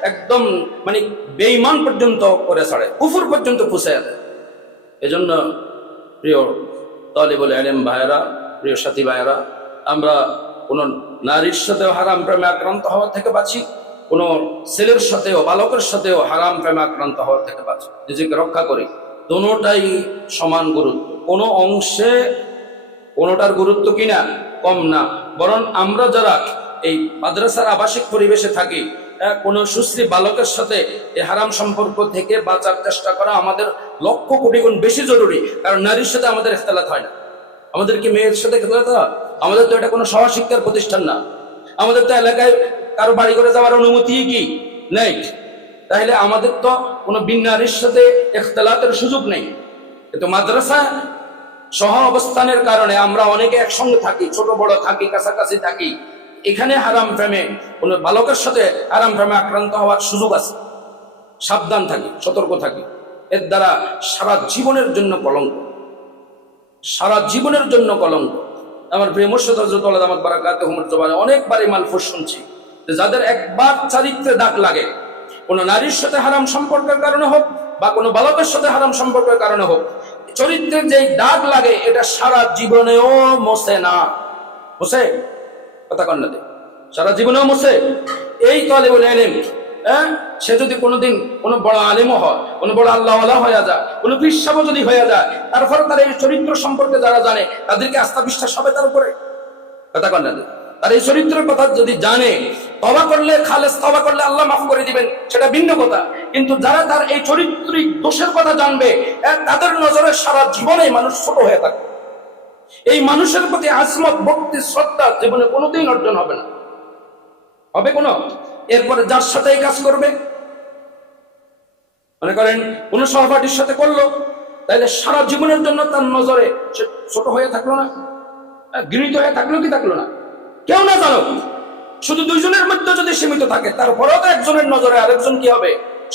একদম মানে বেঈমান পর্যন্ত করে ছাড়ে, কুফর পর্যন্ত পৌঁছায় দেয়। এজন্য প্রিয় তালিবুল ইলম ভাইয়েরা, প্রিয় সাথী ভাইয়েরা, আমরা কোন নারীর সাথেও হারাম প্রেমে আক্রান্ত হওয়া থেকে বাঁচি, কোন ছেলের সাথেও বালকের সাথেও হারাম প্রেমে আক্রান্ত হওয়া থেকে বাঁচি, নিজেকে রক্ষা করি। দোনোটাই সমান গুরুত্ব, কোনো অংশে কোনোটার গুরুত্ব কিনা কম না। বরং আমরা যারা এই মাদ্রাসার আবাসিক পরিবেশে থাকি, কোন সুশ্রী বালকের সাথে এই হারাম সম্পর্ক থেকে বাঁচার চেষ্টা করা আমাদের লক্ষ কোটি গুণ বেশি জরুরি। কারণ নারীর সাথে আমাদের ইখতিলাত হয় না। আমাদের কি মেয়ের সাথে ইখতিলাত হয়? আমাদের তো এটা কোনো সহশিক্ষার প্রতিষ্ঠান না। আমাদের তো এলাকায় কারো বাড়ি করে যাওয়ার অনুমতি কি নেই। তাহলে আমাদের তো কোনো বিন নারীর সাথে ইখতিলাতের সুযোগ নেই। কিন্তু মাদ্রাসা সহ অবস্থানের কারণে আমরা অনেকে একসঙ্গে থাকি, ছোট বড় থাকি, কাছাকাছি থাকি। এখানে হারাম প্রেমে কোন বালকের সাথে হারাম প্রেমে আক্রান্ত হওয়ার সুযোগ আছে। সাবধান থাকি, সতর্ক থাকি। এর দ্বারা সারা জীবনের জন্য কলঙ্ক, সারা জীবনের জন্য কলঙ্ক। আমার প্রিয় মুর্শিদ হযরত আল্লাহ দামাত বারাকাতুহুর জবানে অনেকবারই মালফুজ শুনছি যে যাদের একবার চারিত্রে দাগ লাগে, কোন নারীর সাথে হারাম সম্পর্কের কারণে হোক বা কোনো বালকের সাথে হারাম সম্পর্কের কারণে হোক, চরিত্রের যেই দাগ লাগে এটা সারা জীবনেও মোছে না। মোছে? কথা কন না, সারা জীবনেও মোছে। এই তালিবুল ইলম সে যদি কোনোদিন কোনো বড় আলেমও হয়, কোনো বড় আল্লাহওয়ালা হয়ে যায়, কোনো পীর সাহেবও যদি হয়ে যায়, তারপরে তার এই চরিত্র সম্পর্কে যারা জানে তাদেরকে আস্থা বিশ্বাস হবে তার উপরে। কথা কন না, তার এই চরিত্রের কথা যদি জানে, তওবা করলে, খালেস তওবা করলে আল্লাহ মাফ করে দিবেন, সেটা ভিন্ন কথা। কিন্তু যারা তার এই চরিত্রিক দোষের কথা জানবে, তাদের নজরে সারা জীবনে মানুষ ছোট হয়ে থাকে। এই মানুষের প্রতি আজমত, ভক্তি, শ্রদ্ধা জীবনে কোনোদিন অর্জন হবে না, হবে কোনো। এরপরে যার সাথে এই কাজ করবে, মনে করেন কোন সহপাঠীর সাথে করলো, তাইলে সারা জীবনের জন্য তার নজরে সে ছোট হয়ে থাকলো না, ঘৃণিত হয়ে থাকলো কি থাকলো না? কেউ না জানো, শুধু দুইজনের মধ্যে যদি সীমিত থাকে, তারপরেও তো একজনের নজরে আরেকজন কি হবে?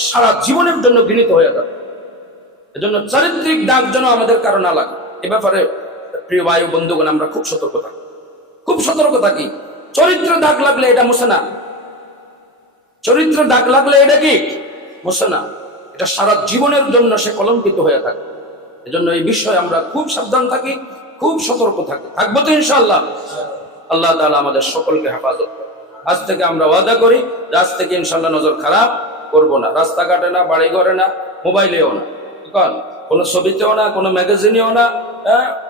সারা জীবনের জন্য ঘৃণিত হয়ে যাবে। এজন্য চারিত্রিক দাগ যেন আমাদের কারো না লাগে। এ ব্যাপারে প্রিয় ভাই ও বন্ধুগণ, আমরা খুব সতর্ক থাকি, খুব সতর্ক থাকি। চরিত্র দাগ লাগলে এটা মুছে না, চরিত্র দাগ লাগলে এটা কি মুছে না, এটা সারা জীবনের জন্য সে কলঙ্কিত হয়ে থাকে। এজন্য এই বিষয়ে আমরা খুব সাবধান থাকি, খুব সতর্ক থাকি, থাকবো তো ইনশাআল্লাহ। আল্লাহ তাআলা আমাদের সকলকে হেফাজত করে। আজ থেকে আমরা ওয়াদা করি যে আজ থেকে ইনশাআল্লাহ নজর খারাপ করব না, রাস্তাঘাটে না, বাড়ি ঘরে না, মোবাইলেও না, কোনো ছবিতেও না, কোনো ম্যাগাজিনেও না,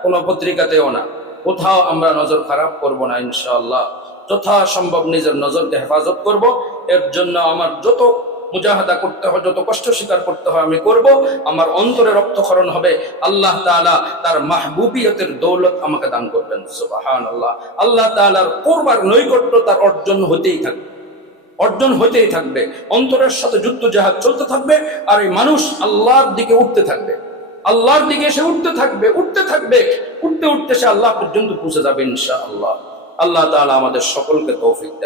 কোনো পত্রিকাতেও না, কোথাও আমরা নজর খারাপ করব না ইনশাআল্লাহ। যথাসম্ভব নিজের নজরকে হেফাজত করব। এর জন্য আমার যত মুজাহাদা করতে হয়, যত কষ্ট স্বীকার করতে হয় আমি করব। আমার অন্তরে রক্তক্ষরণ হবে, আল্লাহ তাআলা তার মাহবুবিয়তের দৌলত আমাকে দান করবেন। সুবহানাল্লাহ। আল্লাহ তাআলার করবার নৈকট্য তার অর্জন হতেই থাকবে, অর্জন হতেই থাকবে। অন্তরের সাথে যুদ্ধ জাহাজ চলতে থাকবে, আর এই মানুষ আল্লাহর দিকে উঠতে থাকবে, আল্লাহর দিকে সে উঠতে থাকবে, উঠতে থাকবে, উঠতে উঠতে সে আল্লাহ পর্যন্ত পৌঁছে যাবে ইনশাআল্লাহ। আল্লাহ তাআলা আমাদের সকলকে তৌফিক দেন।